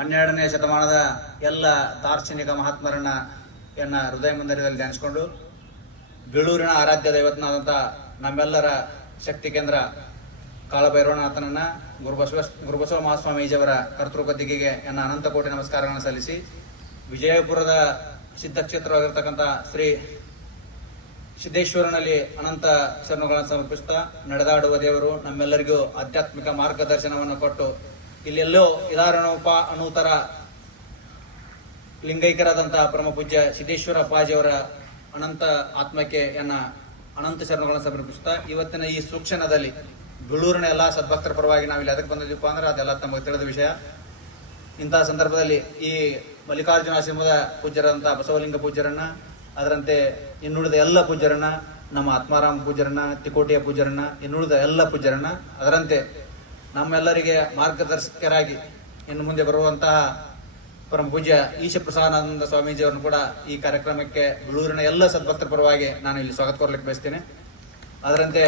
12ನೇ ಶತಮಾನದ ಎಲ್ಲ ದಾರ್ಶನಿಕ ಮಹಾತ್ಮರನ್ನ ಹೃದಯ ಮಂದಿರದಲ್ಲಿ ಧ್ಯಾನಿಸಿಕೊಂಡು ಬೇಳೂರಿನ ಆರಾಧ್ಯ ದೈವತ್ನಾದಂಥ ನಮ್ಮೆಲ್ಲರ ಶಕ್ತಿ ಕೇಂದ್ರ ಕಾಳಭೈರವನಾಥನನ್ನ ಗುರುಬಸವ ಮಹಾಸ್ವಾಮೀಜಿಯವರ ಕರ್ತೃಗದ್ದಿಗೆಗೆ ಅನಂತ ಕೋಟಿ ನಮಸ್ಕಾರಗಳನ್ನು ಸಲ್ಲಿಸಿ ವಿಜಯಪುರದ ಸಿದ್ಧಕ್ಷೇತ್ರವಾಗಿರ್ತಕ್ಕಂಥ ಶ್ರೀ ಸಿದ್ದೇಶ್ವರನಲ್ಲಿ ಅನಂತ ಶರಣುಗಳನ್ನು ಸಮರ್ಪಿಸುತ್ತಾ ನಡೆದಾಡುವ ದೇವರು ನಮ್ಮೆಲ್ಲರಿಗೂ ಆಧ್ಯಾತ್ಮಿಕ ಮಾರ್ಗದರ್ಶನವನ್ನು ಕೊಟ್ಟು ಇಲ್ಲೆಲ್ಲೋ ಇದಾರಣೋಪ ಅನೂತರ ಲಿಂಗೈಕ್ಯರಾದಂತಹ ಪರಮ ಪೂಜ್ಯ ಸಿದ್ದೇಶ್ವರ ಅಪ್ಪಾಜಿಯವರ ಅನಂತ ಆತ್ಮಕ್ಕೆ ಅನಂತ ಶರಣುಗಳನ್ನು ಸಮರ್ಪಿಸುತ್ತಾ ಇವತ್ತಿನ ಈ ಸೂಕ್ಷಣದಲ್ಲಿ ಬೇಳೂರಿನ ಎಲ್ಲ ಸದ್ಭಕ್ತರ ಪರವಾಗಿ ನಾವಿಲ್ಲಿ ಅದಕ್ಕೆ ಬಂದಿದ್ದೀವಪ್ಪ ಅಂದ್ರೆ ಅದೆಲ್ಲ ತಮಗೆ ತಿಳಿದ ವಿಷಯ. ಇಂತಹ ಸಂದರ್ಭದಲ್ಲಿ ಈ ಮಲ್ಲಿಕಾರ್ಜುನ ಆಶ್ರಮದ ಪೂಜ್ಯರಾದಂತಹ ಬಸವಲಿಂಗ ಪೂಜ್ಯರನ್ನ, ಅದರಂತೆ ಇನ್ನುಳಿದ ಎಲ್ಲ ಪೂಜ್ಯರನ್ನ, ನಮ್ಮ ಆತ್ಮಾರಾಮ ಪೂಜ್ಯರನ್ನ, ತಿಕೋಟಿಯ ಪೂಜ್ಯರನ್ನ, ಇನ್ನುಳಿದ ಎಲ್ಲ ಪೂಜ್ಯರನ್ನ, ಅದರಂತೆ ನಮ್ಮೆಲ್ಲರಿಗೆ ಮಾರ್ಗದರ್ಶಕರಾಗಿ ಇನ್ನು ಮುಂದೆ ಬರುವಂತಹ ಪರಮ ಪೂಜ್ಯ ಈಶ ಪ್ರಸಾದಾನಂದ ಸ್ವಾಮೀಜಿಯವರನ್ನು ಕೂಡ ಈ ಕಾರ್ಯಕ್ರಮಕ್ಕೆ ಬೇಳೂರಿನ ಎಲ್ಲ ಸದ್ಭಕ್ತರ ಪರವಾಗಿ ನಾನು ಇಲ್ಲಿ ಸ್ವಾಗತ ಕೋರ್ಲಿಕ್ಕೆ ಬಯಸ್ತೇನೆ. ಅದರಂತೆ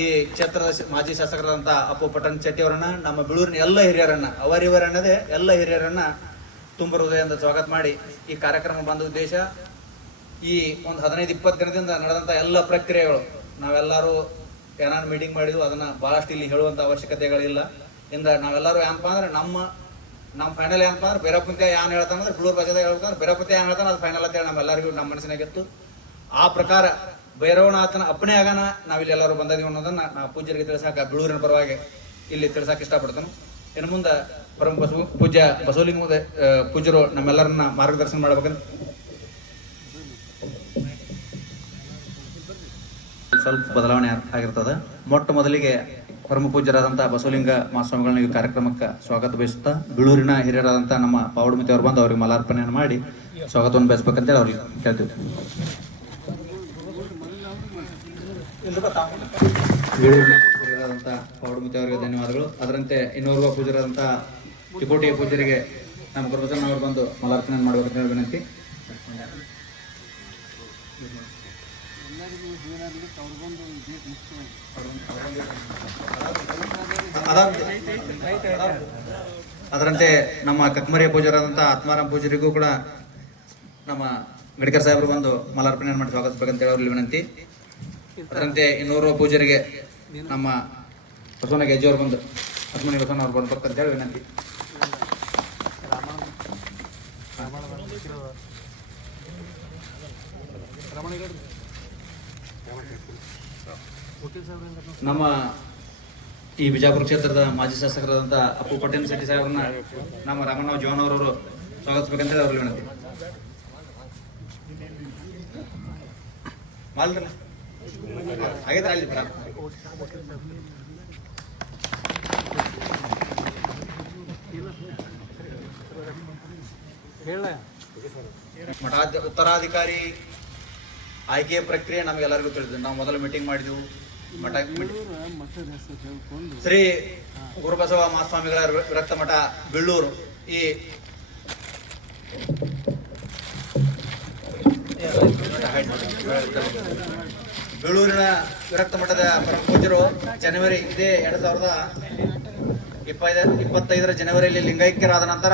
ಈ ಕ್ಷೇತ್ರದ ಮಾಜಿ ಶಾಸಕರಾದಂಥ ಅಪ್ಪು ಪಟ್ಟಣ ಶೆಟ್ಟಿಯವರನ್ನ, ನಮ್ಮ ಬೇಳೂರಿನ ಎಲ್ಲ ಹಿರಿಯರನ್ನ, ಅವರಿವರನ್ನದೇ ಎಲ್ಲ ಹಿರಿಯರನ್ನ ತುಂಬ ಹೃದಯದಿಂದ ಸ್ವಾಗತ ಮಾಡಿ ಈ ಕಾರ್ಯಕ್ರಮ ಬಂದ ಉದ್ದೇಶ ಈ ಒಂದು 15-20 ದಿನದಿಂದ ನಡೆದಂಥ ಎಲ್ಲ ಪ್ರಕ್ರಿಯೆಗಳು ನಾವೆಲ್ಲರೂ ಏನಾದ್ರು ಮೀಟಿಂಗ್ ಮಾಡಿದ್ವು, ಅದನ್ನ ಬಹಳಷ್ಟು ಇಲ್ಲಿ ಹೇಳುವಂತ ಅವಶ್ಯಕತೆಗಳಿಲ್ಲ. ಇಂದ ನಾವೆಲ್ಲರೂ ಏನಪ್ಪ ಅಂದ್ರೆ ನಮ್ಮ ಫೈನಲ್ ಏನಪ್ಪ ಅಂದ್ರೆ ಬೇರಪುಂತ್ಯ ಏನ್ ಹೇಳ್ತಾನಂದ್ರೆ ಬೇಳೂರು ಭಾಷೆದಾಗ ಹೇಳ್ತಾನೆ, ಬೇರಪುಂತ್ಯ ಏನ್ ಹೇಳ್ತಾನೆ ಅದು ಫೈನಲ್ ಅಂತ ಹೇಳಿ ನಮ್ಮೆಲ್ಲರಿಗೂ ನಮ್ಮ ಮನಸ್ಸಿನಾಗಿತ್ತು. ಆ ಪ್ರಕಾರ ಭೈರವನಾಥನ ಅಪ್ಪಣೆ ಆಗಾನ ನಾವಿಲ್ಲಿ ಎಲ್ಲರೂ ಬಂದಿದ್ದೀವಿ ಅನ್ನೋದನ್ನ ನಾವು ಪೂಜ್ಯರಿಗೆ ತಿಳಿಸಾಕ ಬೇಳೂರಿನ ಪರವಾಗಿ ಇಲ್ಲಿ ತಿಳಿಸಾಕ ಇಷ್ಟಪಡ್ತಾನೆ. ಇನ್ನು ಮುಂದೆ ಪರಮ ಪೂಜ್ಯ ಬಸವಲಿಂಗ ಪೂಜ್ಯರು ನಮ್ಮೆಲ್ಲರನ್ನ ಮಾರ್ಗದರ್ಶನ ಮಾಡ್ಬೇಕಂತ ಸ್ವಲ್ಪ ಬದಲಾವಣೆ ಆಗಿರ್ತದೆ. ಮೊಟ್ಟ ಮೊದಲಿಗೆ ಪರಮ ಪೂಜ್ಯರಾದಂತಹ ಬಸವಲಿಂಗ ಮಹಾಸ್ವಾಮಿಗಳನ್ನ ಈ ಕಾರ್ಯಕ್ರಮಕ್ಕೆ ಸ್ವಾಗತ ಬಯಸುತ್ತಾ ಬೇಳೂರಿನ ಹಿರಿಯರಾದಂಥ ನಮ್ಮ ಪಾವಡಮತಿ ಅವರು ಬಂದು ಅವ್ರಿಗೆ ಮಾಲಾರ್ಪಣೆಯನ್ನು ಮಾಡಿ ಸ್ವಾಗತವನ್ನು ಬಯಸ್ಬೇಕಂತೇಳಿ ಅವ್ರಿಗೆ ಕೇಳ್ತೀವಿ. ಹಿರಿಯರಾದಂಥ ಪಾವಡಮತಿ ಅವರಿಗೆ ಧನ್ಯವಾದಗಳು. ಅದರಂತೆ ಇನ್ನೋರ್ವ ಪೂಜ್ಯರಾದಂಥ ತಿಕೋಟಿಯ ಪೂಜ್ಯರಿಗೆ ನಮ್ಮ ಗುರುಬಸವಣ್ಣ ಅವರು ಬಂದು ಮಾಲಾರ್ಪಣೆ ಮಾಡಬೇಕಂತ ವಿನಂತಿ. ಅದರಂತೆ ನಮ್ಮ ಕಕ್ಮರಿಯ ಪೂಜಾರಾದಂಥ ಆತ್ಮಾರಾಮ್ ಪೂಜರಿಗೂ ಕೂಡ ನಮ್ಮ ಗಡಿಕರ್ ಸಾಹೇಬರು ಬಂದು ಮಾಲಾರ್ಪಣೆ ಮಾಡಿ ಸ್ವಾಗತಿಸಬೇಕಂತ ಹೇಳಿ ವಿನಂತಿ. ಅದರಂತೆ ಇನ್ನೂರು ಪೂಜರಿಗೆ ನಮ್ಮ ಬಸವನ ಗೆಜ್ಜೆಯವರು ಬಂದು ಹತ್ಮನಿ ಬಸವನ ಅವ್ರು ಬರ್ಬೇಕಂತ ಹೇಳಿ ವಿನಂತಿ. ನಮ್ಮ ಈ ಬಿಜಾಪುರ ಕ್ಷೇತ್ರದ ಮಾಜಿ ಶಾಸಕರಾದಂಥ ಅಪ್ಪು ಪಟ್ಟಣ ಶೆಟ್ಟಿ ಸಾಹೇಬ್ರನ್ನ ನಮ್ಮ ರಾಮಣ್ಣ ಜೀವನವರವರು ಸ್ವಾಗತಿಸಬೇಕಂತೇಳಿ ಅವ್ರಿಗೆ ವಿನಂತಿ. ಆಗಿದ್ರೆ ಅಲ್ಲಿ ಉತ್ತರಾಧಿಕಾರಿ ಆಯ್ಕೆ ಪ್ರಕ್ರಿಯೆ ನಮಗೆಲ್ಲರಿಗೂ ತಿಳಿದಿದೆ. ನಾವು ಮೊದಲು ಮೀಟಿಂಗ್ ಮಾಡಿದೆವು. ಶ್ರೀ ಗುರುಬಸವ ಮಹಾಸ್ವಾಮಿಗಳ ವಿರಕ್ತ ಮಠ ಬೇಳೂರು ಈ ಬೇಳೂರಿನ ವಿರಕ್ತ ಮಠದ ಪರಮ ಪೂಜ್ಯರು ಜನವರಿ 2025 ಜನವರಿಯಲ್ಲಿ ಲಿಂಗೈಕ್ಯರಾದ ನಂತರ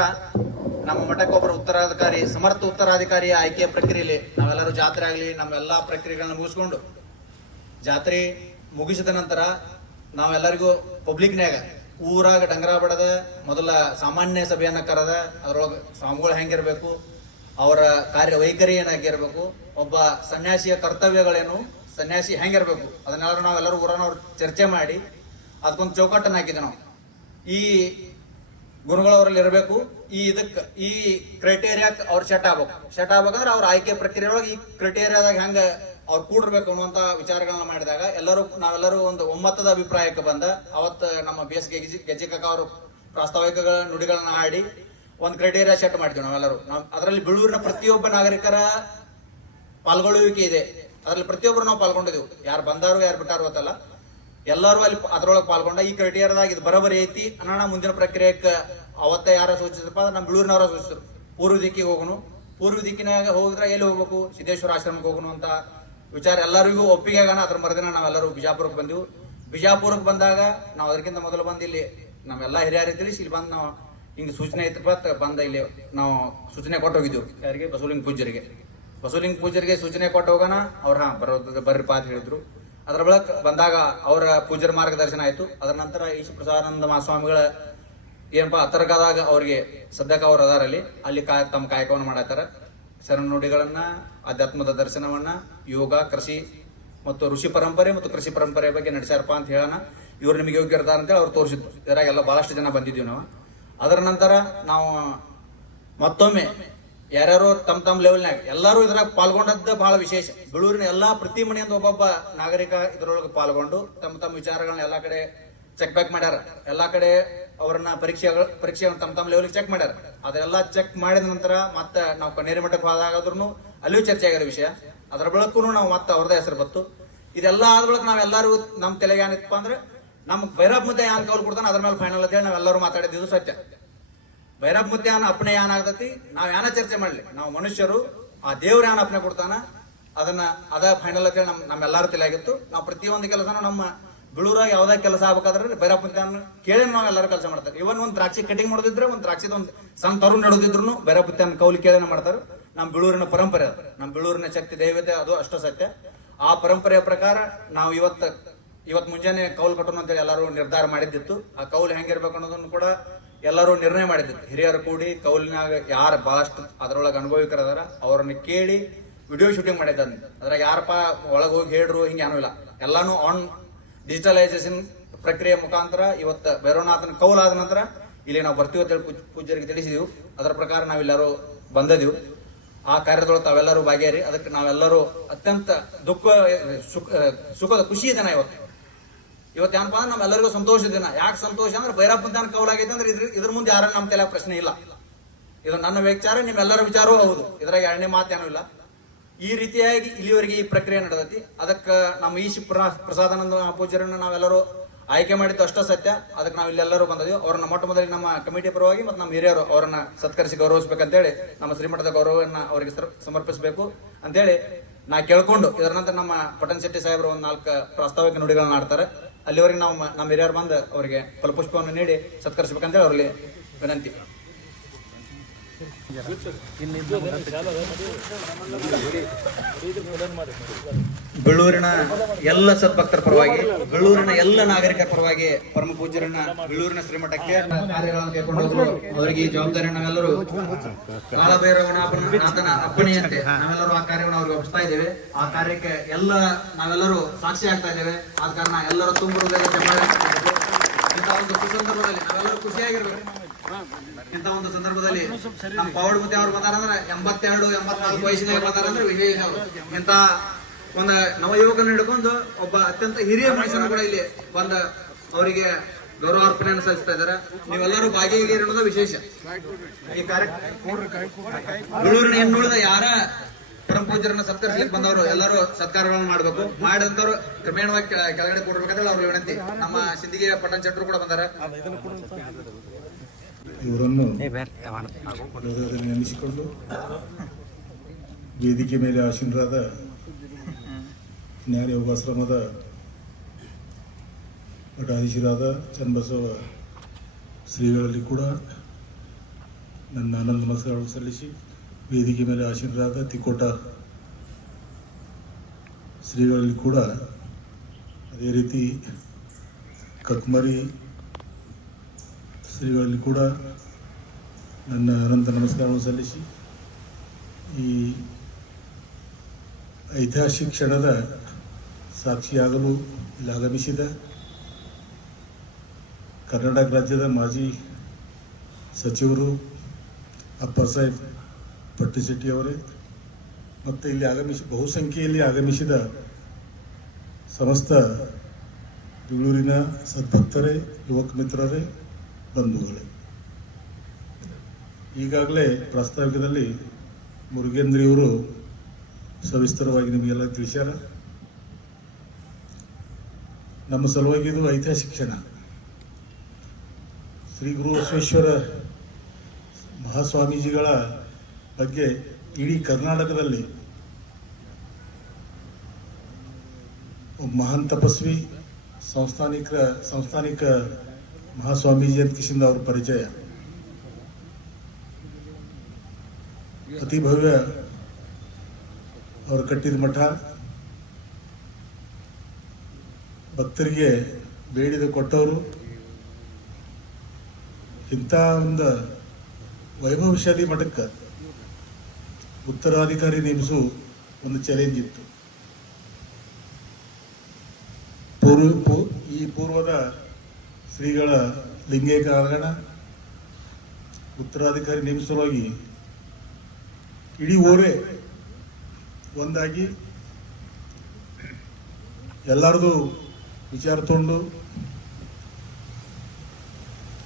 ನಮ್ಮ ಮಠಕ್ಕೊಬ್ಬರು ಉತ್ತರಾಧಿಕಾರಿ, ಸಮರ್ಥ ಉತ್ತರಾಧಿಕಾರಿಯ ಆಯ್ಕೆಯ ಪ್ರಕ್ರಿಯೆಯಲ್ಲಿ ನಾವೆಲ್ಲರೂ ಜಾತ್ರೆ ಆಗಲಿ ನಮ್ಮ ಎಲ್ಲಾ ಪ್ರಕ್ರಿಯೆಗಳನ್ನ ಮುಗಿಸ್ಕೊಂಡು ಜಾತ್ರೆ ಮುಗಿಸಿದ ನಂತರ ನಾವೆಲ್ಲರಿಗೂ ಪಬ್ಲಿಕ್ನ್ಯಾಗ ಊರಾಗ ಡಂಗರ ಬಡದ ಮೊದಲ ಸಾಮಾನ್ಯ ಸಭೆಯನ್ನ ಕರೆದ ಅದ್ರೊಳಗೆ ಸ್ವಾಮಿಗಳು ಹೆಂಗಿರ್ಬೇಕು, ಅವರ ಕಾರ್ಯವೈಖರಿ ಏನಾಗಿರ್ಬೇಕು, ಒಬ್ಬ ಸನ್ಯಾಸಿಯ ಕರ್ತವ್ಯಗಳೇನು, ಸನ್ಯಾಸಿ ಹೆಂಗಿರ್ಬೇಕು, ಅದನ್ನೆಲ್ಲರೂ ನಾವೆಲ್ಲರೂ ಊರನವ್ರು ಚರ್ಚೆ ಮಾಡಿ ಅದಕ್ಕೊಂದು ಚೌಕಟ್ಟನ್ನು ಹಾಕಿದ್ದೆ. ನಾವು ಈ ಗುರುಗಳವರಲ್ಲಿ ಇರಬೇಕು, ಈ ಕ್ರೈಟೇರಿಯಾಕ್ ಅವ್ರು ಸೆಟ್ ಆಗ್ಬೇಕಂದ್ರೆ ಅವ್ರ ಆಯ್ಕೆ ಪ್ರಕ್ರಿಯೆ ಒಳಗೆ ಈ ಕ್ರೈಟೇರಿಯಾದಾಗ ಹೆಂಗ ಅವ್ರು ಕೂಡಿರ್ಬೇಕು ಅನ್ನುವಂತ ವಿಚಾರಗಳನ್ನ ಮಾಡಿದಾಗ ನಾವೆಲ್ಲರೂ ಒಂದು ಒಮ್ಮತದ ಅಭಿಪ್ರಾಯಕ್ಕೆ ಬಂದ. ಅವತ್ತು ನಮ್ಮ BS ಗೆಜ್ಜಿಕಕ್ಕ ಅವರು ಪ್ರಾಸ್ತಾವಿಕಗಳ ನುಡಿಗಳನ್ನ ಹಾಡಿ ಒಂದು ಕ್ರೈಟೇರಿಯಾ ಸೆಟ್ ಮಾಡಿದ್ವಿ ನಾವೆಲ್ಲರೂ. ಅದರಲ್ಲಿ ಬೇಳೂರಿನ ಪ್ರತಿಯೊಬ್ಬ ನಾಗರಿಕರ ಪಾಲ್ಗೊಳ್ಳುವಿಕೆ ಇದೆ. ಅದರಲ್ಲಿ ಪ್ರತಿಯೊಬ್ಬರು ನಾವು ಪಾಲ್ಗೊಂಡಿದ್ದೆವು. ಯಾರು ಬಂದಾರು ಯಾರು ಬಿಟ್ಟಾರು ಗೊತ್ತಲ್ಲ, ಎಲ್ಲರೂ ಅಲ್ಲಿ ಅದ್ರೊಳಗೆ ಪಾಲ್ಗೊಂಡ ಈ ಕ್ರೈಟೇರಿಯಾದಾಗ ಇದು ಬರಬರಿ ಐತಿ ಅನ್ನೋಣ. ಮುಂದಿನ ಪ್ರಕ್ರಿಯೆಗೆ ಅವತ್ತೇ ಯಾರ ಸೂಚಿಸಪ್ಪ ನಮ್ಮ ಬೇಳೂರಿನವರ ಸೂಚಿಸಿದ್ರು ಪೂರ್ವ ದಿಕ್ಕಿಗೆ ಹೋಗೋನು. ಪೂರ್ವ ದಿಕ್ಕಿನಾಗ ಹೋಗಿದ್ರೆ ಎಲ್ಲಿ ಹೋಗ್ಬೇಕು, ಸಿದ್ದೇಶ್ವರ ಆಶ್ರಮಕ್ಕೆ ಹೋಗೋನು ಅಂತ ವಿಚಾರ ಎಲ್ಲರಿಗೂ ಒಪ್ಪಿಗೆ ಆಗೋಣ. ಅದ್ರ ಮರುದಿನ ನಾವೆಲ್ಲರೂ ಬಿಜಾಪುರಕ್ಕೆ ಬಂದೆವು. ಬಿಜಾಪುರಕ್ಕೆ ಬಂದಾಗ ನಾವು ಅದಕ್ಕಿಂತ ಮೊದಲು ಬಂದು ಇಲ್ಲಿ ನಮ್ಮೆಲ್ಲ ಹಿರಿಯರು ತಿಳಿಸಿ ಇಲ್ಲಿ ಬಂದು ನಾವು ಹಿಂಗೆ ಸೂಚನೆ ಇತ್ತು ಬಂದ ಇಲ್ಲಿ ನಾವು ಸೂಚನೆ ಕೊಟ್ಟು ಹೋಗಿದ್ವಿ. ಯಾರಿಗೆ? ಬಸವಲಿಂಗ ಪೂಜ್ಯರಿಗೆ ಸೂಚನೆ ಕೊಟ್ಟು ಹೋಗೋಣ. ಅವ್ರ ಬರೋದು ಬರ್ರಿಪ್ಪ ಅಂತ ಹೇಳಿದ್ರು. ಅದರ ಬಳಿಕ ಬಂದಾಗ ಅವರ ಪೂಜ್ಯರ ಮಾರ್ಗದರ್ಶನ ಆಯ್ತು. ಅದರ ನಂತರ ಈಶ ಪ್ರಸಾದಾನಂದ ಮಹಾಸ್ವಾಮಿಗಳ ಏನಪ್ಪಾ ಅತರ್ಗದಾಗ ಅವ್ರಿಗೆ ಸದ್ಯಕ್ಕೆ ಅವ್ರು ಅದಾರಲ್ಲಿ ಅಲ್ಲಿ ತಮ್ಮ ಕಾಯಕವನ್ನು ಮಾಡತ್ತಾರ. ಶರಣ ನುಡಿಗಳನ್ನ, ಅಧ್ಯಾತ್ಮದ ದರ್ಶನವನ್ನ, ಯೋಗ, ಕೃಷಿ ಮತ್ತು ಋಷಿ ಪರಂಪರೆ ಮತ್ತು ಕೃಷಿ ಪರಂಪರೆ ಬಗ್ಗೆ ನಡೆಸ್ಯಾರಪ್ಪ ಅಂತ ಹೇಳೋಣ. ಇವ್ರು ನಿಮಗೆ ಯೋಗ್ಯ ಇರ್ತಾರ ಅಂತೇಳಿ ಅವ್ರು ತೋರಿಸಿದ್ರು. ಇದರಾಗೆಲ್ಲ ಬಹಳಷ್ಟು ಜನ ಬಂದಿದ್ದೀವಿ ನಾವು. ಅದರ ನಂತರ ನಾವು ಮತ್ತೊಮ್ಮೆ ಯಾರ್ಯಾರು ತಮ್ಮ ಲೆವೆಲ್ನಾಗ ಎಲ್ಲರೂ ಇದ್ರಾಗ ಪಾಲ್ಗೊಂಡದ್ದು ಬಹಳ ವಿಶೇಷ. ಬೆಳೂರಿನ ಎಲ್ಲಾ ಪ್ರತಿ ಮನೆಯಿಂದ ಒಬ್ಬೊಬ್ಬ ನಾಗರಿಕ ಇದ್ರೊಳಗೆ ಪಾಲ್ಗೊಂಡು ತಮ್ಮ ವಿಚಾರಗಳನ್ನ ಎಲ್ಲಾ ಕಡೆ ಚೆಕ್ ಬ್ಯಾಕ್ ಮಾಡ್ಯಾರ. ಎಲ್ಲಾ ಕಡೆ ಅವರನ್ನ ಪರೀಕ್ಷೆ ತಮ್ಮ ಲೆವೆಲ್ಗೆ ಚೆಕ್ ಮಾಡ್ಯಾರ. ಅದೆಲ್ಲ ಚೆಕ್ ಮಾಡಿದ ನಂತರ ಮತ್ತೆ ನಾವು ಕಣ್ಣೇರಿ ಮಠಕ್ಕೆ ಹೋದಾಗಾದ್ರೂ ಅಲ್ಲಿಯೂ ಚರ್ಚೆ ಆಗಿರೋ ವಿಷಯ. ಅದರ ಬಳಕೂ ನಾವು ಮತ್ತೆ ಅವ್ರದೇ ಹೆಸರು ಬತ್ತು. ಇದೆಲ್ಲ ಆದ ಬಳಿಕ ನಾವೆಲ್ಲರೂ ನಮ್ಮ ತಲೆಗೆ ಏನಿತ್ತಪ್ಪ ಅಂದ್ರೆ ನಮ್ಗೆ ಭೈರಬ್ ಮುದ್ದೆ ಯಾನ್ ಕೌಲ್ ಕೊಡ್ತಾನೆ ಅದ್ರ ಮೇಲೆ ಫೈನಲ್ ಅಂತ ಹೇಳಿ ನಾವೆಲ್ಲರೂ ಮಾತಾಡಿದ್ದು ಸತ್ಯ. ಭೈರಬ್ ಮುದ್ದೆ ಅಪ್ಪಣೆ ಏನಾಗ್ತತಿ, ನಾವ್ ಯಾನ ಚರ್ಚೆ ಮಾಡ್ಲಿ, ನಾವು ಮನುಷ್ಯರು ಆ ದೇವ್ರ ಯಾನ ಅಪ್ಪಣೆ ಕೊಡ್ತಾನ ಅದ ಫೈನಲ್ ಅಂತ ಹೇಳಿ ನಮ್ಮೆಲ್ಲರೂ ತಲೆಯಾಗಿತ್ತು. ನಾವು ಪ್ರತಿಯೊಂದು ಕೆಲಸನ ನಮ್ಮ ಬೆಳೂರಾಗ ಯಾವ್ದೇ ಕೆಲಸ ಆಗ್ಬೇಕಾದ್ರೆ ಭೈರಬ್ ಮುದ್ದೆ ಕೇಳಿ ನಾವು ಎಲ್ಲರೂ ಕೆಲಸ ಮಾಡ್ತಾರೆ. ಇವನ್ ಒಂದ್ ದ್ರಾಕ್ಷಿ ಕಟಿಂಗ್ ಮಾಡೋದಿದ್ರೆ ಒಂದ್ ದ್ರಾಕ್ಷಿದ ಒಂದು ಸಣ್ಣ ತರು ನಡೆದಿದ್ರು ಭೈರಬ್ ಮುದ್ದೆ ಕೌಲಿ ಕೇಳಿ ಮಾಡ್ತಾರೆ. ನಮ್ಮ ಬೆಳೂರಿನ ಪರಂಪರೆ ಅದು, ನಮ್ಮ ಬೆಳೂರಿನ ಶಕ್ತಿ ದೈವತೆ ಅದು ಅಷ್ಟು ಸತ್ಯ. ಆ ಪರಂಪರೆಯ ಪ್ರಕಾರ ನಾವು ಇವತ್ ಮುಂಜಾನೆ ಕೌಲ್ ಕಟ್ಟೋಣ ಅಂತೇಳಿ ಎಲ್ಲರೂ ನಿರ್ಧಾರ ಮಾಡಿದ್ದಿತ್ತು. ಆ ಕೌಲ್ ಹೆಂಗಿರ್ಬೇಕು ಅನ್ನೋದನ್ನು ಕೂಡ ಎಲ್ಲರೂ ನಿರ್ಣಯ ಮಾಡಿದ್ದಿತ್ತು. ಹಿರಿಯರು ಕೂಡಿ ಕೌಲಿನಾಗ ಯಾರು ಬಹಳಷ್ಟು ಅದರೊಳಗೆ ಅನುಭವಿಕರದಾರ ಅವ್ರನ್ನ ಕೇಳಿ ವಿಡಿಯೋ ಶೂಟಿಂಗ್ ಮಾಡಿದ್ದ. ಅದ್ರಾಗ ಯಾರಪ್ಪ ಒಳಗೆ ಹೋಗಿ ಹೇಳ್ರು ಹಿಂಗೆ ಏನೂ ಇಲ್ಲ. ಎಲ್ಲಾನು ಆನ್ ಡಿಜಿಟಲೈಸೇಷನ್ ಪ್ರಕ್ರಿಯೆ ಮುಖಾಂತರ ಇವತ್ತು ಭೈರವನಾಥನ ಕೌಲ್ ಆದ ನಂತರ ಇಲ್ಲಿ ನಾವು ಬರ್ತೀವಿ ಅಂತೇಳಿ ಪೂಜ್ಯರಿಗೆ ತಿಳಿಸಿದೆವು. ಅದರ ಪ್ರಕಾರ ನಾವೆಲ್ಲರೂ ಬಂದದೆವು. ಆ ಕಾರ್ಯದೊಳಗೆ ತಾವೆಲ್ಲರೂ ಭಾಗಿಯಾರಿ. ಅದಕ್ಕೆ ನಾವೆಲ್ಲರೂ ಅತ್ಯಂತ ಸುಖದ ಖುಷಿ ದಿನ ಇವತ್ತು ಏನಪ್ಪಾ ಅಂದ್ರೆ ನಮ್ಮೆಲ್ಲರಿಗೂ ಸಂತೋಷ ದಿನ. ಯಾಕೆ ಸಂತೋಷ ಅಂದ್ರೆ ಭೈರಪ್ಪ ಮುದ್ದೆ ಕೌಲ್ ಆಗೈತೆ ಅಂದ್ರೆ ಇದ್ರ ಮುಂದೆ ಯಾರ ನಮ್ಮ ತಲೆ ಪ್ರಶ್ನೆ ಇಲ್ಲ. ಇದು ನನ್ನ ವಿಚಾರ, ನಿಮ್ಮೆಲ್ಲರ ವಿಚಾರವೂ ಹೌದು. ಇದ್ರಾಗ ಎರಡನೇ ಮಾತೇನೂ ಇಲ್ಲ. ಈ ರೀತಿಯಾಗಿ ಇಲ್ಲಿವರೆಗೆ ಈ ಪ್ರಕ್ರಿಯೆ ನಡೆದೈತಿ. ಅದಕ್ಕೆ ನಮ್ಮ ಈಶ ಪ್ರಸಾದಾನಂದ ಪೂಜ್ಯರನ್ನ ನಾವೆಲ್ಲರೂ ಆಯ್ಕೆ ಮಾಡಿದ್ದು ಅಷ್ಟೇ ಸತ್ಯ. ಅದಕ್ಕೆ ನಾವು ಇಲ್ಲೆಲ್ಲರೂ ಬಂದಿದ್ದೀವಿ. ಅವ್ರನ್ನ ಮೊಟ್ಟ ಮೊದಲಿಗೆ ನಮ್ಮ ಕಮಿಟಿ ಪರವಾಗಿ ಮತ್ತು ನಮ್ಮ ಹಿರಿಯರು ಅವರನ್ನ ಸತ್ಕರಿಸಿ ಗೌರವಿಸಬೇಕಂತೇಳಿ ನಮ್ಮ ಶ್ರೀಮಠದ ಗೌರವವನ್ನ ಅವರಿಗೆ ಸಮರ್ಪಿಸಬೇಕು ಅಂತೇಳಿ ನಾ ಕೇಳ್ಕೊಂಡು, ಇದರ ನಂತರ ನಮ್ಮ ಪಟನ್ ಶೆಟ್ಟಿ ಸಾಹೇಬರು ಒಂದು 4 ಪ್ರಾಸ್ತಾವಿಕ ನುಡಿಗಳನ್ನ ಆಡ್ತಾರೆ. ಅಲ್ಲಿವರೆಗೆ ನಾವು ನಮ್ಮ ಹಿರಿಯರು ಬಂದು ಅವರಿಗೆ ಫಲಪುಷ್ಪವನ್ನು ನೀಡಿ ಸತ್ಕರಿಸಬೇಕಂತೇಳಿ ಅವರಲ್ಲಿ ವಿನಂತಿ. ಬೆಳ್ಳೂರಿನ ಎಲ್ಲ ಸದ್ಭಕ್ತರ ಪರವಾಗಿ, ಬೆಳ್ಳೂರಿನ ಎಲ್ಲ ನಾಗರಿಕರ ಪರವಾಗಿ ಪರಮ ಪೂಜ್ಯರನ್ನ ಬೆಳ್ಳೂರಿನ ಶ್ರೀಮಠಕ್ಕೆ ಕಾರ್ಯಗಳನ್ನು ಕೈಕೊಂಡು ಹೋದ್ರು. ಅವರಿಗೆ ಈ ಜವಾಬ್ದಾರಿ ನಾವೆಲ್ಲರೂ ಕಾಲಭೈರವನಾಥನ ಅಪ್ಪಣೆಯಂತೆ ನಾವೆಲ್ಲರೂ ಆ ಕಾರ್ಯವನ್ನು ಅವ್ರಿಗೆ ಒಪ್ಪಿಸ್ತಾ ಇದ್ದೇವೆ. ಆ ಕಾರ್ಯಕ್ಕೆ ನಾವೆಲ್ಲರೂ ಸಾಕ್ಷಿ ಆಗ್ತಾ ಇದ್ದೇವೆ. ಆದ ಕಾರಣ ಎಲ್ಲರೂ ತುಂಬ ಇಂಥ ಒಂದು ಸುಸಂದರ್ಭದಲ್ಲಿ ನಾವೆಲ್ಲರೂ ಖುಷಿಯಾಗಿರ್ಬೇಕು. ಇಂಥ ಒಂದು ಸಂದರ್ಭದಲ್ಲಿ ನಮ್ಮ ಪವಾಡ್ ಮುದ್ದೆ ಅವ್ರು ಬಂದಾರಂದ್ರೆ 82-84 ವಯಸ್ಸಿನಾಗ ಬಂದಾರಂದ್ರೆ ವಿಶೇಷ. ಇಂಥ ಒಂದು ನವಯುವಕನ ಹಿಡ್ಕೊಂಡು ಒಬ್ಬ ಅತ್ಯಂತ ಹಿರಿಯ ಮನುಷ್ಯನ ಕೂಡ ಇಲ್ಲಿ ಬಂದ ಅವರಿಗೆ ಗೌರವಾರ್ಪಣೆಯನ್ನು ಸಲ್ಲಿಸ್ತಾ ಇದ್ದಾರೆ. ನೀವೆಲ್ಲರೂ ಭಾಗಿಯಾಗಿರೋದು ವಿಶೇಷ. ಈ ಬೆಳ್ಳೂರಿನ ಇನ್ನುಳಿದ ಯಾರ ಪರಮ ಪೂಜ್ಯರನ್ನ ಸತ್ಕರಿಸಲಿಕ್ಕೆ ಬಂದವರು ಎಲ್ಲರೂ ಸತ್ಕಾರಗಳನ್ನು ಮಾಡಬೇಕು. ಮಾಡಿದಂತವ್ರು ಕ್ರಮೇಣವಾಗಿ ಕೆಳಗಡೆ ಕೊಡ್ಬೇಕಂತ ಅವ್ರಿಗೆ ವಿನಂತಿ. ನಮ್ಮ ಸಿಂದಗಿಯ ಪಟ್ಟಣ ಚಟ್ರು ಕೂಡ ಬಂದಾರ. ಇವರನ್ನು ನೆನೆಸಿಕೊಂಡು ವೇದಿಕೆ ಮೇಲೆ ಆಸೀನರಾದ ಜ್ಞಾನ ಯೋಗಾಶ್ರಮದ ಮಠಾಧೀಶರಾದ ಚನ್ನಬಸವ ಶ್ರೀಗಳಲ್ಲಿ ಕೂಡ ನನ್ನ ಆನಂದ ನಮಸ್ಕಾರಗಳನ್ನು ಸಲ್ಲಿಸಿ, ವೇದಿಕೆ ಮೇಲೆ ಆಸೀನರಾದ ತಿಕೋಟ ಶ್ರೀಗಳಲ್ಲಿ ಕೂಡ ಅದೇ ರೀತಿ ಕಕ್ಮರಿ ಶ್ರೀಗಳಲ್ಲಿ ಕೂಡ ನನ್ನ ಅನಂತ ನಮಸ್ಕಾರವನ್ನು ಸಲ್ಲಿಸಿ, ಈ ಐತಿಹಾಸಿಕ ಕ್ಷಣದ ಸಾಕ್ಷಿಯಾಗಲು ಇಲ್ಲಿ ಆಗಮಿಸಿದ ಕರ್ನಾಟಕ ರಾಜ್ಯದ ಮಾಜಿ ಸಚಿವರು ಅಪ್ಪಸಾಹೇಬ್ ಪಟ್ಟಿಶೆಟ್ಟಿಯವರೇ ಮತ್ತು ಇಲ್ಲಿ ಬಹುಸಂಖ್ಯೆಯಲ್ಲಿ ಆಗಮಿಸಿದ ಸಮಸ್ತ ಬೆಂಗಳೂರಿನ ಸದ್ಭಕ್ತರೇ, ಯುವಕ ಮಿತ್ರರೇ, ಬಂಧುಗಳೇ, ಈಗಾಗಲೇ ಪ್ರಾಸ್ತಾವಿಕದಲ್ಲಿ ಮುರುಗೇಂದ್ರಿಯವರು ಸವಿಸ್ತರವಾಗಿ ನಿಮಗೆಲ್ಲ ತಿಳಿಸ್ಯಾರ. ನಮ್ಮ ಸಲುವಾಗಿ ಇದು ಐತಿಹಾಸಿಕ ಕ್ಷಣ. ಶ್ರೀ ಗುರು ಬಸವೇಶ್ವರ ಮಹಾಸ್ವಾಮೀಜಿಗಳ ಬಗ್ಗೆ ಇಡೀ ಕರ್ನಾಟಕದಲ್ಲಿ ಒಬ್ಬ ಮಹಾನ್ ತಪಸ್ವಿ, ಸಂಸ್ಥಾನಿಕ ಮಹಾಸ್ವಾಮೀಜಿ ಅಂತ ಕಿಶಿಂದ ಅವ್ರ ಪರಿಚಯ. ಅತಿ ಭವ್ಯ ಅವರು ಕಟ್ಟಿದ ಮಠ, ಭಕ್ತರಿಗೆ ಬೇಡಿದ ಕೊಟ್ಟವರು. ಇಂಥ ಒಂದು ವೈಭವಶಾಲಿ ಮಠಕ್ಕೆ ಉತ್ತರಾಧಿಕಾರಿ ನೇಮಿಸು ಒಂದು ಚಾಲೆಂಜ್ ಇತ್ತು. ಈ ಪೂರ್ವದ ಶ್ರೀಗಳ ಲಿಂಗೈಕ ಆಗಣ ಉತ್ತರಾಧಿಕಾರಿ ನೇಮಿಸಲುವಾಗಿ ಇಡೀ ಊರೇ ಒಂದಾಗಿ ಎಲ್ಲರದು ವಿಚಾರ ತಗೊಂಡು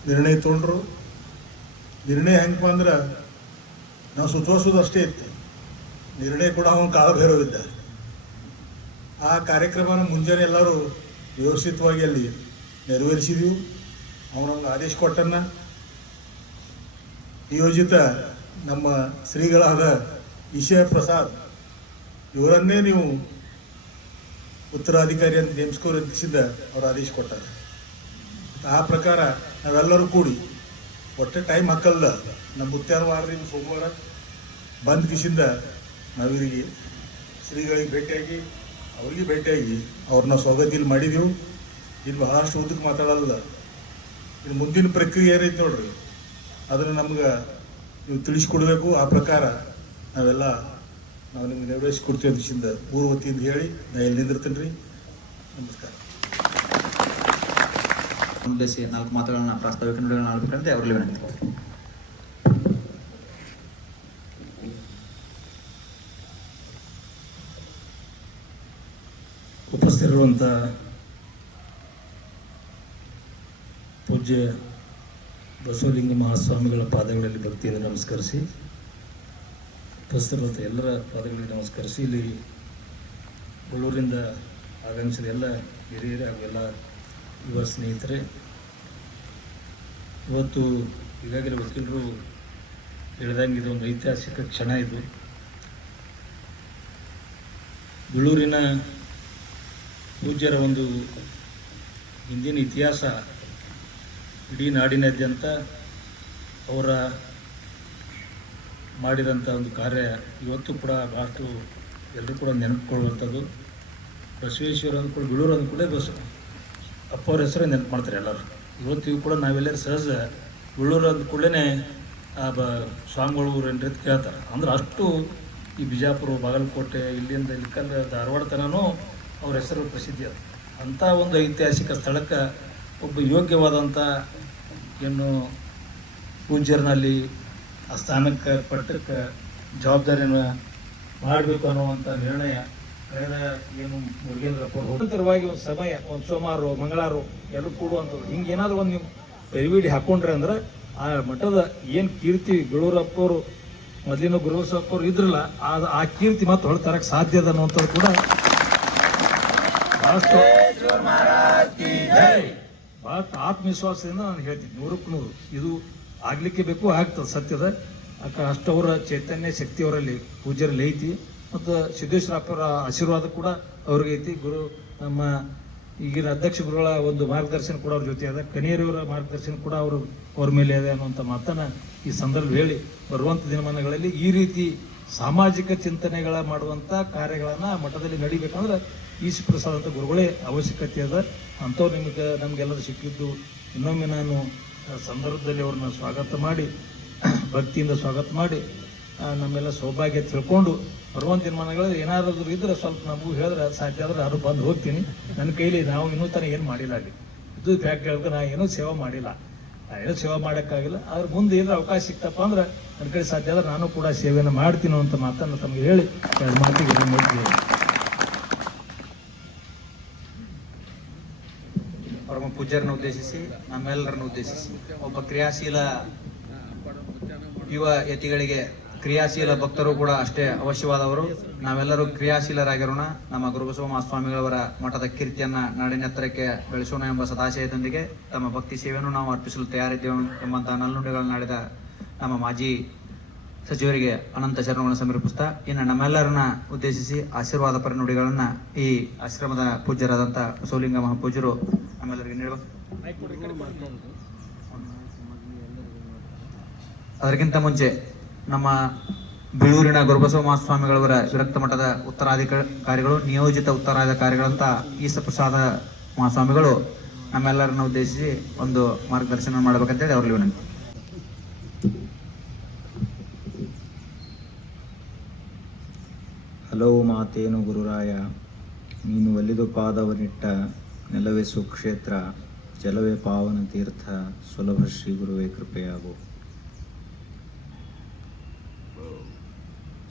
ನಿರ್ಣಯ ತಗೊಂಡ್ರು. ನಿರ್ಣಯ ಹೆಂಗಪ್ಪ ಅಂದ್ರೆ ನಾವು ಸುತ್ತೋಸೋದು ಅಷ್ಟೇ ಇತ್ತು. ನಿರ್ಣಯ ಕೂಡ ಅವನು ಕಾಲಭೈರವಿದ್ದ. ಆ ಕಾರ್ಯಕ್ರಮನ ಮುಂಜಾನೆ ಎಲ್ಲರೂ ವ್ಯವಸ್ಥಿತವಾಗಿ ಅಲ್ಲಿ ನೆರವೇರಿಸಿದ್ವಿ. ಅವನೊಂದು ಆದೇಶ ಕೊಟ್ಟನ್ನ ನಿಯೋಜಿತ ನಮ್ಮ ಶ್ರೀಗಳಾದ ಈಶ್ವರ ಪ್ರಸಾದ್ ಇವರನ್ನೇ ನೀವು ಉತ್ತರಾಧಿಕಾರಿ ಅಂತ ನೇಮಿಸ್ಕೋರಿಸಿದ್ದ ಅವರು ಆದೇಶ ಕೊಟ್ಟಾರೆ. ಆ ಪ್ರಕಾರ ನಾವೆಲ್ಲರೂ ಕೂಡಿ ಒಟ್ಟೆ ಟೈಮ್ ಹಾಕಲ್ಲ, ನಮ್ಮ ಮುತ್ಯಾನವಾರದಿಂದ ಸೋಮವಾರ ಬಂದ್ ಕಿಸಿಂದ ನಾವಿರಿಗೆ ಶ್ರೀಗಳಿಗೆ ಭೇಟಿಯಾಗಿ ಅವ್ರಿಗೆ ಭೇಟಿಯಾಗಿ ಅವ್ರನ್ನ ಸ್ವಾಗತ ಇಲ್ಲಿ ಮಾಡಿದೆವು. ಇಲ್ಲಿ ಬಹಳಷ್ಟು ಉದ್ದಕ್ಕೆ ಮಾತಾಡಲ್ಲ. ಇದು ಮುಂದಿನ ಪ್ರಕ್ರಿಯೆ ಏನೈತೆ ನೋಡ್ರಿ, ಅದನ್ನು ನಮ್ಗೆ ನೀವು ತಿಳಿಸ್ಕೊಡ್ಬೇಕು. ಆ ಪ್ರಕಾರ ನಾವು ನಿಮ್ಗೆ ನೆರವೇರಿಸಿಕೊಡ್ತೀವಿ ಅಂತ ಊರ ವತಿಯಿಂದ ಹೇಳಿ ನಾ ಇಲ್ಲಿ ನಿಂದಿರ್ತೀನಿ ರೀ. ನಮಸ್ಕಾರ. ಉದ್ದೇಶಿ 4 ಮಾತುಗಳನ್ನ ಪ್ರಾಸ್ತಾವಿಕ ನುಡಿಗಳನ್ನ ಆಡಬೇಕಂತೆ ಅವರಲ್ಲಿ ವಿನಂತಿ. ಉಪಸ್ಥಿತಿರುವಂಥ ಪೂಜ್ಯ ಬಸವಲಿಂಗ ಮಹಾಸ್ವಾಮಿಗಳ ಪಾದಗಳಲ್ಲಿ ಭಕ್ತಿಯಿಂದ ನಮಸ್ಕರಿಸಿ, ಉಪಸ್ಥಿತಿರುವಂಥ ಎಲ್ಲರ ಪಾದಗಳಿಗೆ ನಮಸ್ಕರಿಸಿ, ಇಲ್ಲಿ ಬೆಳ್ಳೂರಿಂದ ಆಗಮಿಸಿದ ಎಲ್ಲ ಹಿರಿಯರು ಹಾಗೂ ಎಲ್ಲ ಯುವ ಸ್ನೇಹಿತರೆ, ಇವತ್ತು ಈಗಾಗಲೇ ವಕೀಲರು ಹೇಳಿದಂಗೆ ಇದು ಒಂದು ಐತಿಹಾಸಿಕ ಕ್ಷಣ. ಇದು ಬೆಳ್ಳೂರಿನ ಪೂಜ್ಯರ ಒಂದು ಹಿಂದಿನ ಇತಿಹಾಸ ಇಡೀ ನಾಡಿನಾದ್ಯಂತ ಅವರ ಮಾಡಿದಂಥ ಒಂದು ಕಾರ್ಯ ಇವತ್ತು ಕೂಡ ಭಾಳಷ್ಟು ಎಲ್ಲರೂ ಕೂಡ ನೆನಪುಕೊಳ್ಳುವಂಥದ್ದು. ಬಸವೇಶ್ವರ ಅಂದ್ಕೊಂಡು ಬೆಳ್ಳೂರು ಅಂದ್ಕೂಡಲೇ ಅಪ್ಪ ಅವ್ರ ಹೆಸರೇ ನೆನಪು ಮಾಡ್ತಾರೆ ಎಲ್ಲರೂ. ಇವತ್ತಿಗೂ ಕೂಡ ನಾವೆಲ್ಲರೂ ಸಹಜ ಬೆಳ್ಳೂರು ಅಂದ್ಕೂಡಲೇ ಸ್ವಾಮಿಗಳು ಊರು ಏನ್ರಿ ಅಂತ ಕೇಳ್ತಾರೆ. ಅಂದ್ರೆ ಅಷ್ಟು ಈ ಬಿಜಾಪುರ, ಬಾಗಲಕೋಟೆ, ಇಲ್ಲಿಂದ ಇಲ್ಕಂದ ಧಾರವಾಡ ತನೂ ಅವ್ರ ಹೆಸರು ಪ್ರಸಿದ್ಧಿ ಅದು. ಅಂಥ ಒಂದು ಐತಿಹಾಸಿಕ ಸ್ಥಳಕ್ಕೆ ಒಬ್ಬ ಯೋಗ್ಯವಾದಂಥ ಏನು ಪೂಜ್ಯರನಲ್ಲಿ ಆ ಸ್ಥಾನಕ್ಕೆ ಪಟ್ಟಕ್ಕೆ ಜವಾಬ್ದಾರಿಯನ್ನು ಮಾಡಬೇಕು ಅನ್ನುವಂಥ ನಿರ್ಣಯ ಕಳೆದ ಏನು ಮುರುಗೇಂದ್ರಪ್ಪ ನಿರಂತರವಾಗಿ ಒಂದು ಸಮಯ, ಒಂದು ಸೋಮವಾರ ಮಂಗಳವಾರ ಎಲ್ಲರೂ ಕೂಡುವಂಥದ್ದು. ಹಿಂಗೆ ಏನಾದರೂ ಒಂದು ನೀವು ಪರಿವಿಡಿ ಹಾಕೊಂಡ್ರೆ ಅಂದ್ರೆ ಆ ಮಠದ ಏನು ಕೀರ್ತಿ ಬೆಳ್ಳೂರಪ್ಪವರು ಮೊದಲಿನ ಗುರುಬಸಪ್ಪವ್ರು ಇದ್ರಲ್ಲ, ಆ ಕೀರ್ತಿ ಮತ್ತೆ ಹೊಳ್ತರಕ್ಕೆ ಸಾಧ್ಯ ಅದ ಅನ್ನುವಂಥದ್ದು ಕೂಡ ಬಹಳಷ್ಟು ಬಹಳಷ್ಟು ಆತ್ಮವಿಶ್ವಾಸದಿಂದ ನಾನು ಹೇಳ್ತೀನಿ. 100ಕ್ಕೆ 100 ಇದು ಆಗ್ಲಿಕ್ಕೆ ಬೇಕು, ಆಗ್ತದೆ ಸತ್ಯದ. ಅಷ್ಟವರ ಚೈತನ್ಯ ಶಕ್ತಿ ಅವರಲ್ಲಿ ಪೂಜ್ಯರಲ್ಲಿ ಐತಿ. ಮತ್ತು ಸಿದ್ದೇಶ್ವರಪ್ಪರ ಆಶೀರ್ವಾದ ಕೂಡ ಅವ್ರಿಗೆ ಐತಿ. ನಮ್ಮ ಈಗಿನ ಅಧ್ಯಕ್ಷ ಗುರುಗಳ ಒಂದು ಮಾರ್ಗದರ್ಶನ ಕೂಡ ಅವ್ರ ಜೊತೆ ಅದ. ಕನಿಯರಿಯವರ ಮಾರ್ಗದರ್ಶನ ಕೂಡ ಅವ್ರ ಮೇಲೆ ಇದೆ ಅನ್ನುವಂಥ ಮಾತನ್ನು ಈ ಸಂದರ್ಭ ಹೇಳಿ, ಬರುವಂಥ ದಿನಮಾನಗಳಲ್ಲಿ ಈ ರೀತಿ ಸಾಮಾಜಿಕ ಚಿಂತನೆಗಳ ಮಾಡುವಂಥ ಕಾರ್ಯಗಳನ್ನು ಮಠದಲ್ಲಿ ನಡಿಬೇಕಂದ್ರೆ ಈಶ್ ಪ್ರಸಾದ್ ಅಂತ ಗುರುಗಳೇ ಅವಶ್ಯಕತೆ ಅದ. ಅಂಥವ್ರು ನಮಗೆಲ್ಲರೂ ಸಿಕ್ಕಿದ್ದು ಇನ್ನೊಮ್ಮೆ ನಾನು ಸಂದರ್ಭದಲ್ಲಿ ಅವ್ರನ್ನ ಸ್ವಾಗತ ಮಾಡಿ, ಭಕ್ತಿಯಿಂದ ಸ್ವಾಗತ ಮಾಡಿ, ನಮ್ಮೆಲ್ಲ ಸೌಭಾಗ್ಯ ತಿಳ್ಕೊಂಡು ಬರುವಂಥ ದಿನಮಾನಗಳಲ್ಲಿ ಏನಾದರೂ ಇದ್ರೆ ಸ್ವಲ್ಪ ನಮಗೂ ಹೇಳಿದ್ರೆ ಸಾಧ್ಯ ಆದ್ರೆ ನಾನು ಬಂದು ಹೋಗ್ತೀನಿ. ನನ್ನ ಕೈಲಿ ನಾವು ಇನ್ನೂ ತನಕ ಏನು ಮಾಡಿಲ್ಲ. ಅಲ್ಲಿ ಇದು ಫ್ಯಾಕ್ಟ್ ಹೇಳಿದ್ರೆ ನಾನು ಏನೂ ಸೇವೆ ಮಾಡಿಲ್ಲ, ಏನೂ ಸೇವೆ ಮಾಡೋಕ್ಕಾಗಿಲ್ಲ. ಆದ್ರೆ ಮುಂದೆ ಏನಾದ್ರು ಅವಕಾಶ ಸಿಕ್ತಪ್ಪ ಅಂದ್ರೆ ನನ್ನ ಕಡೆ ಸಾಧ್ಯ ಆದ್ರೆ ನಾನು ಕೂಡ ಸೇವೆಯನ್ನು ಮಾಡ್ತೀನಿ ಅಂತ ಮಾತನ್ನು ತಮಗೆ ಹೇಳಿ ಎರಡು ಮಾತಿಗೆ ನೋಡ್ತೀವಿ. ಪರಮ ಪೂಜ್ಯರನ್ನು ಉದ್ದೇಶಿಸಿ, ನಮ್ಮೆಲ್ಲರನ್ನು ಉದ್ದೇಶಿಸಿ, ಒಬ್ಬ ಕ್ರಿಯಾಶೀಲ ಯುವ ಯತಿಗಳಿಗೆ ಕ್ರಿಯಾಶೀಲ ಭಕ್ತರು ಕೂಡ ಅಷ್ಟೇ ಅವಶ್ಯವಾದವರು. ನಾವೆಲ್ಲರೂ ಕ್ರಿಯಾಶೀಲರಾಗಿರೋಣ. ನಮ್ಮ ಗುರುಬಸವ ಮಹಾಸ್ವಾಮಿಗಳವರ ಮಠದ ಕೀರ್ತಿಯನ್ನ ನಾಡಿನೆತ್ತರಕ್ಕೆ ಬೆಳೆಸೋಣ ಎಂಬ ಸದಾಶಯದೊಂದಿಗೆ ತಮ್ಮ ಭಕ್ತಿ ಸೇವೆಯನ್ನು ನಾವು ಅರ್ಪಿಸಲು ತಯಾರಿದ್ದೇವೆ ಎಂಬಂತಹ ನಲ್ನುಡಿಗಳನ್ನಾಡಿದ ನಮ್ಮ ಮಾಜಿ ಸಚಿವರಿಗೆ ಅನಂತ ಶರಣಗಳನ್ನು ಸಮರ್ಪಿಸ್ತಾ, ಇನ್ನು ನಮ್ಮೆಲ್ಲರನ್ನ ಉದ್ದೇಶಿಸಿ ಆಶೀರ್ವಾದ ಪರನುಡಿಗಳನ್ನ ಈ ಆಶ್ರಮದ ಪೂಜ್ಯರಾದಂಥ ಬಸವಲಿಂಗ ಮಹಾಪೂಜ್ಯರು ನಮ್ಮೆಲ್ಲರಿಗೆ ನೀಡಬೇಕು. ಅದಕ್ಕಿಂತ ಮುಂಚೆ ನಮ್ಮ ಬೀಳೂರಿನ ಗುರುಬಸವ ಮಹಾಸ್ವಾಮಿಗಳವರ ವಿರಕ್ತ ಮಠದ ಉತ್ತರಾಧಿಕಾರಿಗಳು, ನಿಯೋಜಿತ ಉತ್ತರಾಧಿಕಾರಿಗಳಂತ ಈಸಪ್ರಸಾದ ಮಹಾಸ್ವಾಮಿಗಳು ನಮ್ಮೆಲ್ಲರನ್ನು ಉದ್ದೇಶಿಸಿ ಒಂದು ಮಾರ್ಗದರ್ಶನ ಮಾಡಬೇಕಂತೇಳಿ ಅವರಲ್ಲಿ ವಿನಂತಿ. ಹಲವು ಮಾತೇನು ಗುರುರಾಯ, ನೀನು ಒಲಿದು ಪಾದವನಿಟ್ಟ ನೆಲವೇ ಸುಕ್ಷೇತ್ರ, ಜಲವೇ ಪಾವನ ತೀರ್ಥ, ಸುಲಭ ಶ್ರೀ ಗುರುವೇ ಕೃಪೆಯಾಗು.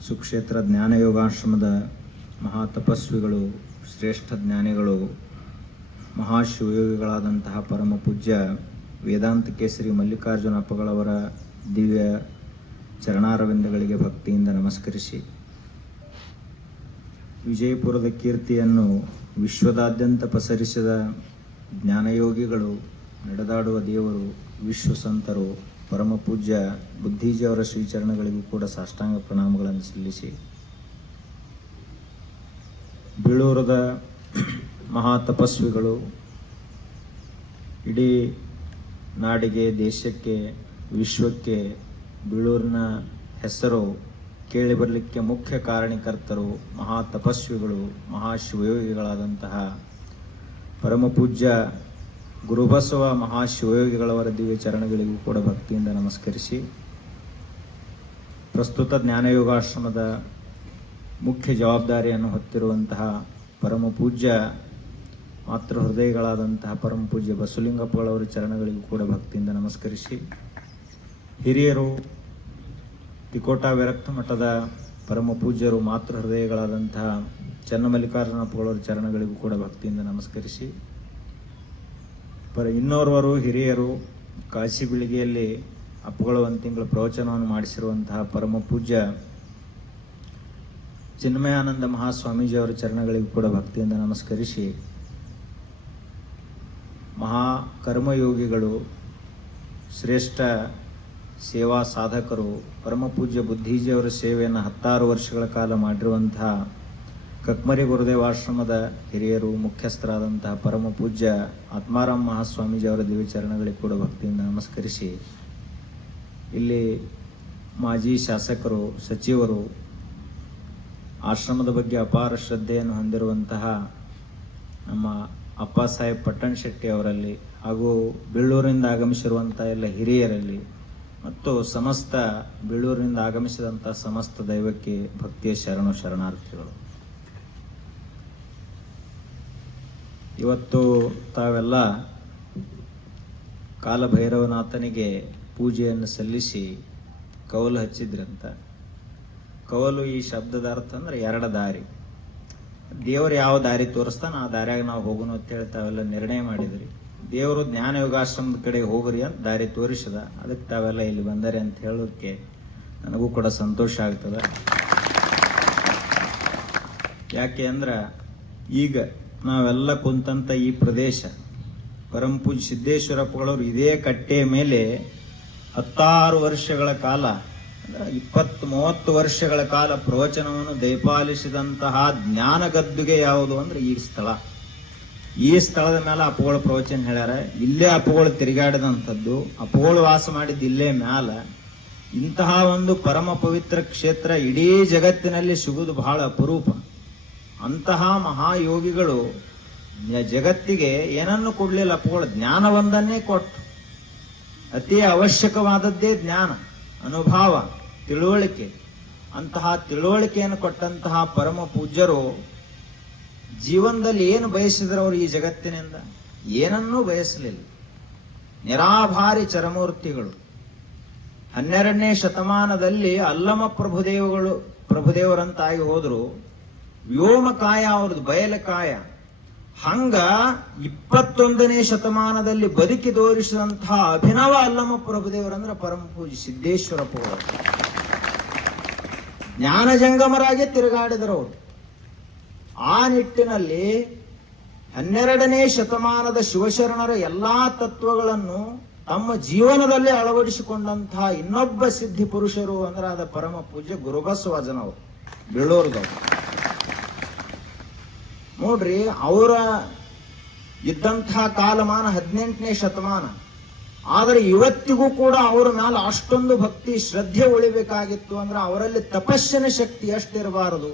ಸುಕ್ಷೇತ್ರ ಜ್ಞಾನಯೋಗಾಶ್ರಮದ ಮಹಾ ತಪಸ್ವಿಗಳು, ಶ್ರೇಷ್ಠ ಜ್ಞಾನಿಗಳು, ಮಹಾಶಿವಯೋಗಿಗಳಾದಂತಹ ಪರಮ ಪೂಜ್ಯ ವೇದಾಂತ ಕೇಸರಿ ಮಲ್ಲಿಕಾರ್ಜುನ ಅಪ್ಪಗಳವರ ದಿವ್ಯ ಚರಣಾರವಿಂದಗಳಿಗೆ ಭಕ್ತಿಯಿಂದ ನಮಸ್ಕರಿಸಿ, ವಿಜಯಪುರದ ಕೀರ್ತಿಯನ್ನು ವಿಶ್ವದಾದ್ಯಂತ ಪಸರಿಸಿದ ಜ್ಞಾನಯೋಗಿಗಳು, ನಡೆದಾಡುವ ದೇವರು, ವಿಶ್ವ ಸಂತರು, ಪರಮ ಪೂಜ್ಯ ಬುದ್ಧೀಜಿಯವರ ಶ್ರೀಚರಣಗಳಿಗೂ ಕೂಡ ಸಾಷ್ಟಾಂಗ ಪ್ರಣಾಮಗಳನ್ನು ಸಲ್ಲಿಸಿ, ಬೀಳೂರದ ಮಹಾ ತಪಸ್ವಿಗಳು, ಇಡೀ ನಾಡಿಗೆ, ದೇಶಕ್ಕೆ, ವಿಶ್ವಕ್ಕೆ ಬೀಳೂರಿನ ಹೆಸರು ಕೇಳಿ ಬರಲಿಕ್ಕೆ ಮುಖ್ಯ ಕಾರಣಕರ್ತರು, ಮಹಾ ತಪಸ್ವಿಗಳು, ಮಹಾಶಿವಯೋಗಿಗಳಾದಂತಹ ಪರಮ ಪೂಜ್ಯ ಗುರುಬಸವ ಮಹಾಶಿವಯೋಗಿಗಳವರ ದಿವ್ಯ ಚರಣಗಳಿಗೂ ಕೂಡ ಭಕ್ತಿಯಿಂದ ನಮಸ್ಕರಿಸಿ, ಪ್ರಸ್ತುತ ಜ್ಞಾನಯೋಗಾಶ್ರಮದ ಮುಖ್ಯ ಜವಾಬ್ದಾರಿಯನ್ನು ಹೊತ್ತಿರುವಂತಹ ಪರಮ ಪೂಜ್ಯ ಮಾತೃ ಹೃದಯಗಳಾದಂತಹ ಪರಮ ಪೂಜ್ಯ ಬಸವಲಿಂಗಪ್ಪಗಳವರ ಚರಣಗಳಿಗೂ ಕೂಡ ಭಕ್ತಿಯಿಂದ ನಮಸ್ಕರಿಸಿ, ಹಿರಿಯರು, ತಿಕೋಟ ವಿರಕ್ತ ಮಠದ ಪರಮ ಪೂಜ್ಯರು, ಮಾತೃ ಹೃದಯಗಳಾದಂತಹ ಚನ್ನಮಲ್ಲಿಕಾರ್ಜುನಪ್ಪಗಳವರ ಚರಣಗಳಿಗೂ ಕೂಡ ಭಕ್ತಿಯಿಂದ ನಮಸ್ಕರಿಸಿ, ಇನ್ನೋರ್ವರು ಹಿರಿಯರು, ಕಾಶಿ ಬೀಳಿಗೆಯಲ್ಲಿ ಅಪ್ಪುಗಳು ಒಂದು ತಿಂಗಳ ಪ್ರವಚನವನ್ನು ಮಾಡಿಸಿರುವಂತಹ ಪರಮ ಪೂಜ್ಯ ಚಿನ್ಮಯಾನಂದ ಮಹಾಸ್ವಾಮೀಜಿಯವರ ಚರಣಗಳಿಗೂ ಕೂಡ ಭಕ್ತಿಯಿಂದ ನಮಸ್ಕರಿಸಿ, ಮಹಾ ಕರ್ಮಯೋಗಿಗಳು, ಶ್ರೇಷ್ಠ ಸೇವಾ ಸಾಧಕರು, ಪರಮ ಪೂಜ್ಯ ಬುದ್ಧೀಜಿಯವರ ಸೇವೆಯನ್ನು 16 ವರ್ಷಗಳ ಕಾಲ ಮಾಡಿರುವಂತಹ ಕಕ್ಮರಿ ಗುರುದೇವಾಶ್ರಮದ ಹಿರಿಯರು, ಮುಖ್ಯಸ್ಥರಾದಂತಹ ಪರಮ ಪೂಜ್ಯ ಆತ್ಮಾರಾಮ್ ಮಹಾಸ್ವಾಮೀಜಿಯವರ ದಿವ್ಯ ಚರಣಗಳಿಗೆ ಕೂಡ ಭಕ್ತಿಯಿಂದ ನಮಸ್ಕರಿಸಿ, ಇಲ್ಲಿ ಮಾಜಿ ಶಾಸಕರು, ಸಚಿವರು, ಆಶ್ರಮದ ಬಗ್ಗೆ ಅಪಾರ ಶ್ರದ್ಧೆಯನ್ನು ಹೊಂದಿರುವಂತಹ ನಮ್ಮ ಅಪ್ಪ ಸಾಹೇಬ್ ಪಟ್ಟಣ್ ಶೆಟ್ಟಿ ಅವರಲ್ಲಿ, ಹಾಗೂ ಬೀಳೂರಿನಿಂದ ಆಗಮಿಸಿರುವಂಥ ಎಲ್ಲ ಹಿರಿಯರಲ್ಲಿ ಮತ್ತು ಸಮಸ್ತ ಬೀಳೂರಿನಿಂದ ಆಗಮಿಸಿದಂಥ ಸಮಸ್ತ ದೈವಕ್ಕೆ ಭಕ್ತಿಯ ಶರಣಾರ್ಥಿಗಳು. ಇವತ್ತು ತಾವೆಲ್ಲ ಕಾಲಭೈರವನಾಥನಿಗೆ ಪೂಜೆಯನ್ನು ಸಲ್ಲಿಸಿ ಕವಲು ಹಚ್ಚಿದ್ರಂತ. ಕವಲು ಈ ಶಬ್ದದ ಅರ್ಥ ಅಂದ್ರೆ 2 ದಾರಿ. ದೇವರು ಯಾವ ದಾರಿ ತೋರಿಸ್ತಾನ ಆ ದಾರಿಯಾಗ ನಾವು ಹೋಗೋಣ ಅಂತೇಳಿ ತಾವೆಲ್ಲ ನಿರ್ಣಯ ಮಾಡಿದ್ರಿ. ದೇವರು ಜ್ಞಾನ ಯೋಗಾಶ್ರಮದ ಕಡೆ ಹೋಗ್ರಿ ಅಂತ ದಾರಿ ತೋರಿಸಿದ. ಅದಕ್ಕೆ ತಾವೆಲ್ಲ ಇಲ್ಲಿ ಬಂದರೆ ಅಂತ ಹೇಳೋದಕ್ಕೆ ನನಗೂ ಕೂಡ ಸಂತೋಷ ಆಗ್ತದೆ. ಯಾಕೆ ಅಂದ್ರೆ ಈಗ ನಾವೆಲ್ಲ ಕುಂತಂತ ಈ ಪ್ರದೇಶ ಪರಮ ಪೂಜ್ಯ ಸಿದ್ದೇಶ್ವರಪ್ಪಗಳವರು ಇದೇ ಕಟ್ಟೆಯ ಮೇಲೆ 16 ವರ್ಷಗಳ ಕಾಲ, 20-30 ವರ್ಷಗಳ ಕಾಲ ಪ್ರವಚನವನ್ನು ದಯಪಾಲಿಸಿದಂತಹ ಜ್ಞಾನ ಗದ್ದುಗೆ ಯಾವುದು ಅಂದ್ರೆ ಈ ಸ್ಥಳ. ಈ ಸ್ಥಳದ ಮೇಲೆ ಅಪ್ಪುಗಳು ಪ್ರವಚನ ಹೇಳ್ಯಾರ. ಇಲ್ಲೇ ಅಪ್ಪುಗಳು ತಿರುಗಾಡಿದಂಥದ್ದು, ಅಪ್ಪುಗಳು ವಾಸ ಮಾಡಿದ್ದು ಇಲ್ಲೇ ಮ್ಯಾಲ. ಇಂತಹ ಒಂದು ಪರಮ ಪವಿತ್ರ ಕ್ಷೇತ್ರ ಇಡೀ ಜಗತ್ತಿನಲ್ಲಿ ಸಿಗುವುದು ಬಹಳ ಅಪರೂಪ. ಅಂತಹ ಮಹಾಯೋಗಿಗಳು ಜಗತ್ತಿಗೆ ಏನನ್ನು ಕೊಡ್ಲಿಲ್ಲ, ಅಪ್ಪುಗಳು ಜ್ಞಾನವೊಂದನ್ನೇ ಕೊಟ್ಟು, ಅತಿ ಅವಶ್ಯಕವಾದದ್ದೇ ಜ್ಞಾನ, ಅನುಭವ, ತಿಳುವಳಿಕೆ. ಅಂತಹ ತಿಳುವಳಿಕೆಯನ್ನು ಕೊಟ್ಟಂತಹ ಪರಮ ಪೂಜ್ಯರು ಜೀವನದಲ್ಲಿ ಏನು ಬಯಸಿದ್ರು ಅವರು ಈ ಜಗತ್ತಿನಿಂದ? ಏನನ್ನೂ ಬಯಸಲಿಲ್ಲ. ನಿರಾಭಾರಿ ಚರಮೂರ್ತಿಗಳು. 12ನೇ ಶತಮಾನದಲ್ಲಿ ಅಲ್ಲಮ ಪ್ರಭುದೇವರಂತಾಗಿ ಹೋದ್ರು. ವ್ಯೋಮಕಾಯ ಅವ್ರದ್ದು, ಬಯಲಕಾಯ. ಹಂಗ 21ನೇ ಶತಮಾನದಲ್ಲಿ ಬದುಕಿ ತೋರಿಸಿದಂತಹ ಅಭಿನವ ಅಲ್ಲಮ ಪ್ರಭುದೇವರಂದ್ರೆ ಪರಮ ಪೂಜ್ಯ ಸಿದ್ದೇಶ್ವರಪ್ಪಗಳು. ಜ್ಞಾನ ಜಂಗಮರಾಗಿ ತಿರುಗಾಡಿದರು ಅವರು. ಆ ನಿಟ್ಟಿನಲ್ಲಿ 12ನೇ ಶತಮಾನದ ಶಿವಶರಣರ ಎಲ್ಲಾ ತತ್ವಗಳನ್ನು ತಮ್ಮ ಜೀವನದಲ್ಲಿ ಅಳವಡಿಸಿಕೊಂಡಂತಹ ಇನ್ನೊಬ್ಬ ಸಿದ್ಧಿ ಪುರುಷರು ಅಂದ್ರೆ ಅದ ಪರಮ ಪೂಜ್ಯ ಗುರುಬಸವಜ್ಜನವರು, ಬೀಳೂರ್ದವರು. ನೋಡ್ರಿ, ಅವರ ಇದ್ದಂತಹ ಕಾಲಮಾನ 18ನೇ ಶತಮಾನ. ಆದರೆ ಇವತ್ತಿಗೂ ಕೂಡ ಅವರ ಮೇಲೆ ಅಷ್ಟೊಂದು ಭಕ್ತಿ ಶ್ರದ್ಧೆ ಉಳಿಬೇಕಾಗಿತ್ತು ಅಂದ್ರೆ ಅವರಲ್ಲಿ ತಪಸ್ಸಿನ ಶಕ್ತಿ ಎಷ್ಟಿರಬಾರದು.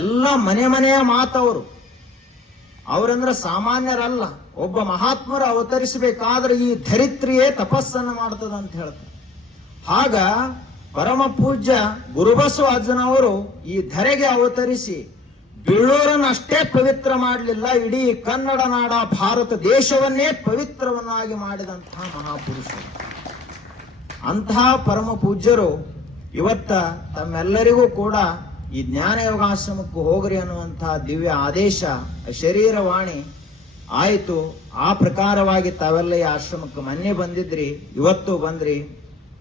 ಎಲ್ಲ ಮನೆ ಮನೆಯ ಮಾತವರು, ಅವರಂದ್ರೆ ಸಾಮಾನ್ಯರಲ್ಲ. ಒಬ್ಬ ಮಹಾತ್ಮರು ಅವತರಿಸಬೇಕಾದ್ರೆ ಈ ಧರಿತ್ರಿಯೇ ತಪಸ್ಸನ್ನು ಮಾಡ್ತದ ಅಂತ ಹೇಳ್ತಾರೆ. ಆಗ ಪರಮ ಪೂಜ್ಯ ಗುರುಬಸವಜ್ಜನವರು ಈ ಧರೆಗೆ ಅವತರಿಸಿ ಬೆಳ್ಳೂರನ್ನು ಅಷ್ಟೇ ಪವಿತ್ರ ಮಾಡಲಿಲ್ಲ, ಇಡೀ ಕನ್ನಡ ನಾಡ ಭಾರತ ದೇಶವನ್ನೇ ಪವಿತ್ರವನ್ನಾಗಿ ಮಾಡಿದಂತಹ ಮಹಾಪುರುಷರು. ಅಂತಹ ಪರಮ ಪೂಜ್ಯರು ಇವತ್ತ ತಮ್ಮೆಲ್ಲರಿಗೂ ಕೂಡ ಈ ಜ್ಞಾನ ಯೋಗಾಶ್ರಮಕ್ಕೆ ಹೋಗ್ರಿ ಅನ್ನುವಂತಹ ದಿವ್ಯ ಆದೇಶ ಶರೀರವಾಣಿ ಆಯಿತು. ಆ ಪ್ರಕಾರವಾಗಿ ತಾವೆಲ್ಲ ಈ ಆಶ್ರಮಕ್ಕೆ ಮೊನ್ನೆ ಬಂದಿದ್ರಿ, ಇವತ್ತು ಬಂದ್ರಿ,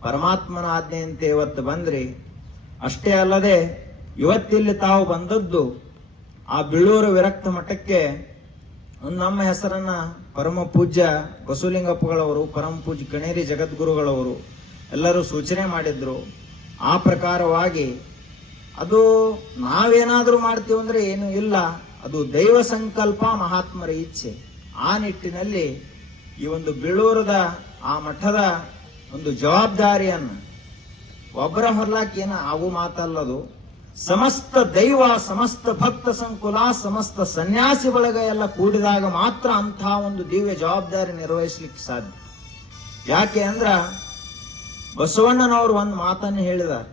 ಪರಮಾತ್ಮನ ಆಜ್ಞೆಯಂತೆ ಇವತ್ತು ಬಂದ್ರಿ. ಅಷ್ಟೇ ಅಲ್ಲದೆ ಇವತ್ತಿಲ್ಲಿ ತಾವು ಬಂದದ್ದು ಆ ಬಿಳ್ಳೂರು ವಿರಕ್ತ ಮಠಕ್ಕೆ ನಮ್ಮ ಹೆಸರನ್ನ ಪರಮ ಪೂಜ್ಯ ಬಸವಲಿಂಗಪ್ಪಗಳವರು, ಪರಮ ಪೂಜ್ಯ ಕಣೇರಿ ಜಗದ್ಗುರುಗಳವರು ಎಲ್ಲರೂ ಸೂಚನೆ ಮಾಡಿದ್ರು. ಆ ಪ್ರಕಾರವಾಗಿ ಅದು ನಾವೇನಾದ್ರೂ ಮಾಡ್ತೀವಿ ಅಂದ್ರೆ ಏನು ಇಲ್ಲ, ಅದು ದೈವ ಸಂಕಲ್ಪ, ಮಹಾತ್ಮರ ಇಚ್ಛೆ. ಆ ನಿಟ್ಟಿನಲ್ಲಿ ಈ ಒಂದು ಬಿಳ್ಳೂರದ ಆ ಮಠದ ಒಂದು ಜವಾಬ್ದಾರಿಯನ್ನು ಒಬ್ಬರ ಹೊರಲಾಕೇನ ಆಗು ಮಾತಲ್ಲದು. ಸಮಸ್ತ ದೈವ, ಸಮಸ್ತ ಭಕ್ತ ಸಂಕುಲ, ಸಮಸ್ತ ಸನ್ಯಾಸಿ ಬಳಗ ಎಲ್ಲ ಕೂಡಿದಾಗ ಮಾತ್ರ ಅಂತಹ ಒಂದು ದಿವ್ಯ ಜವಾಬ್ದಾರಿ ನಿರ್ವಹಿಸಲಿಕ್ಕೆ ಸಾಧ್ಯ. ಯಾಕೆ ಅಂದ್ರ ಬಸವಣ್ಣನವರು ಒಂದು ಮಾತನ್ನು ಹೇಳಿದ್ದಾರೆ,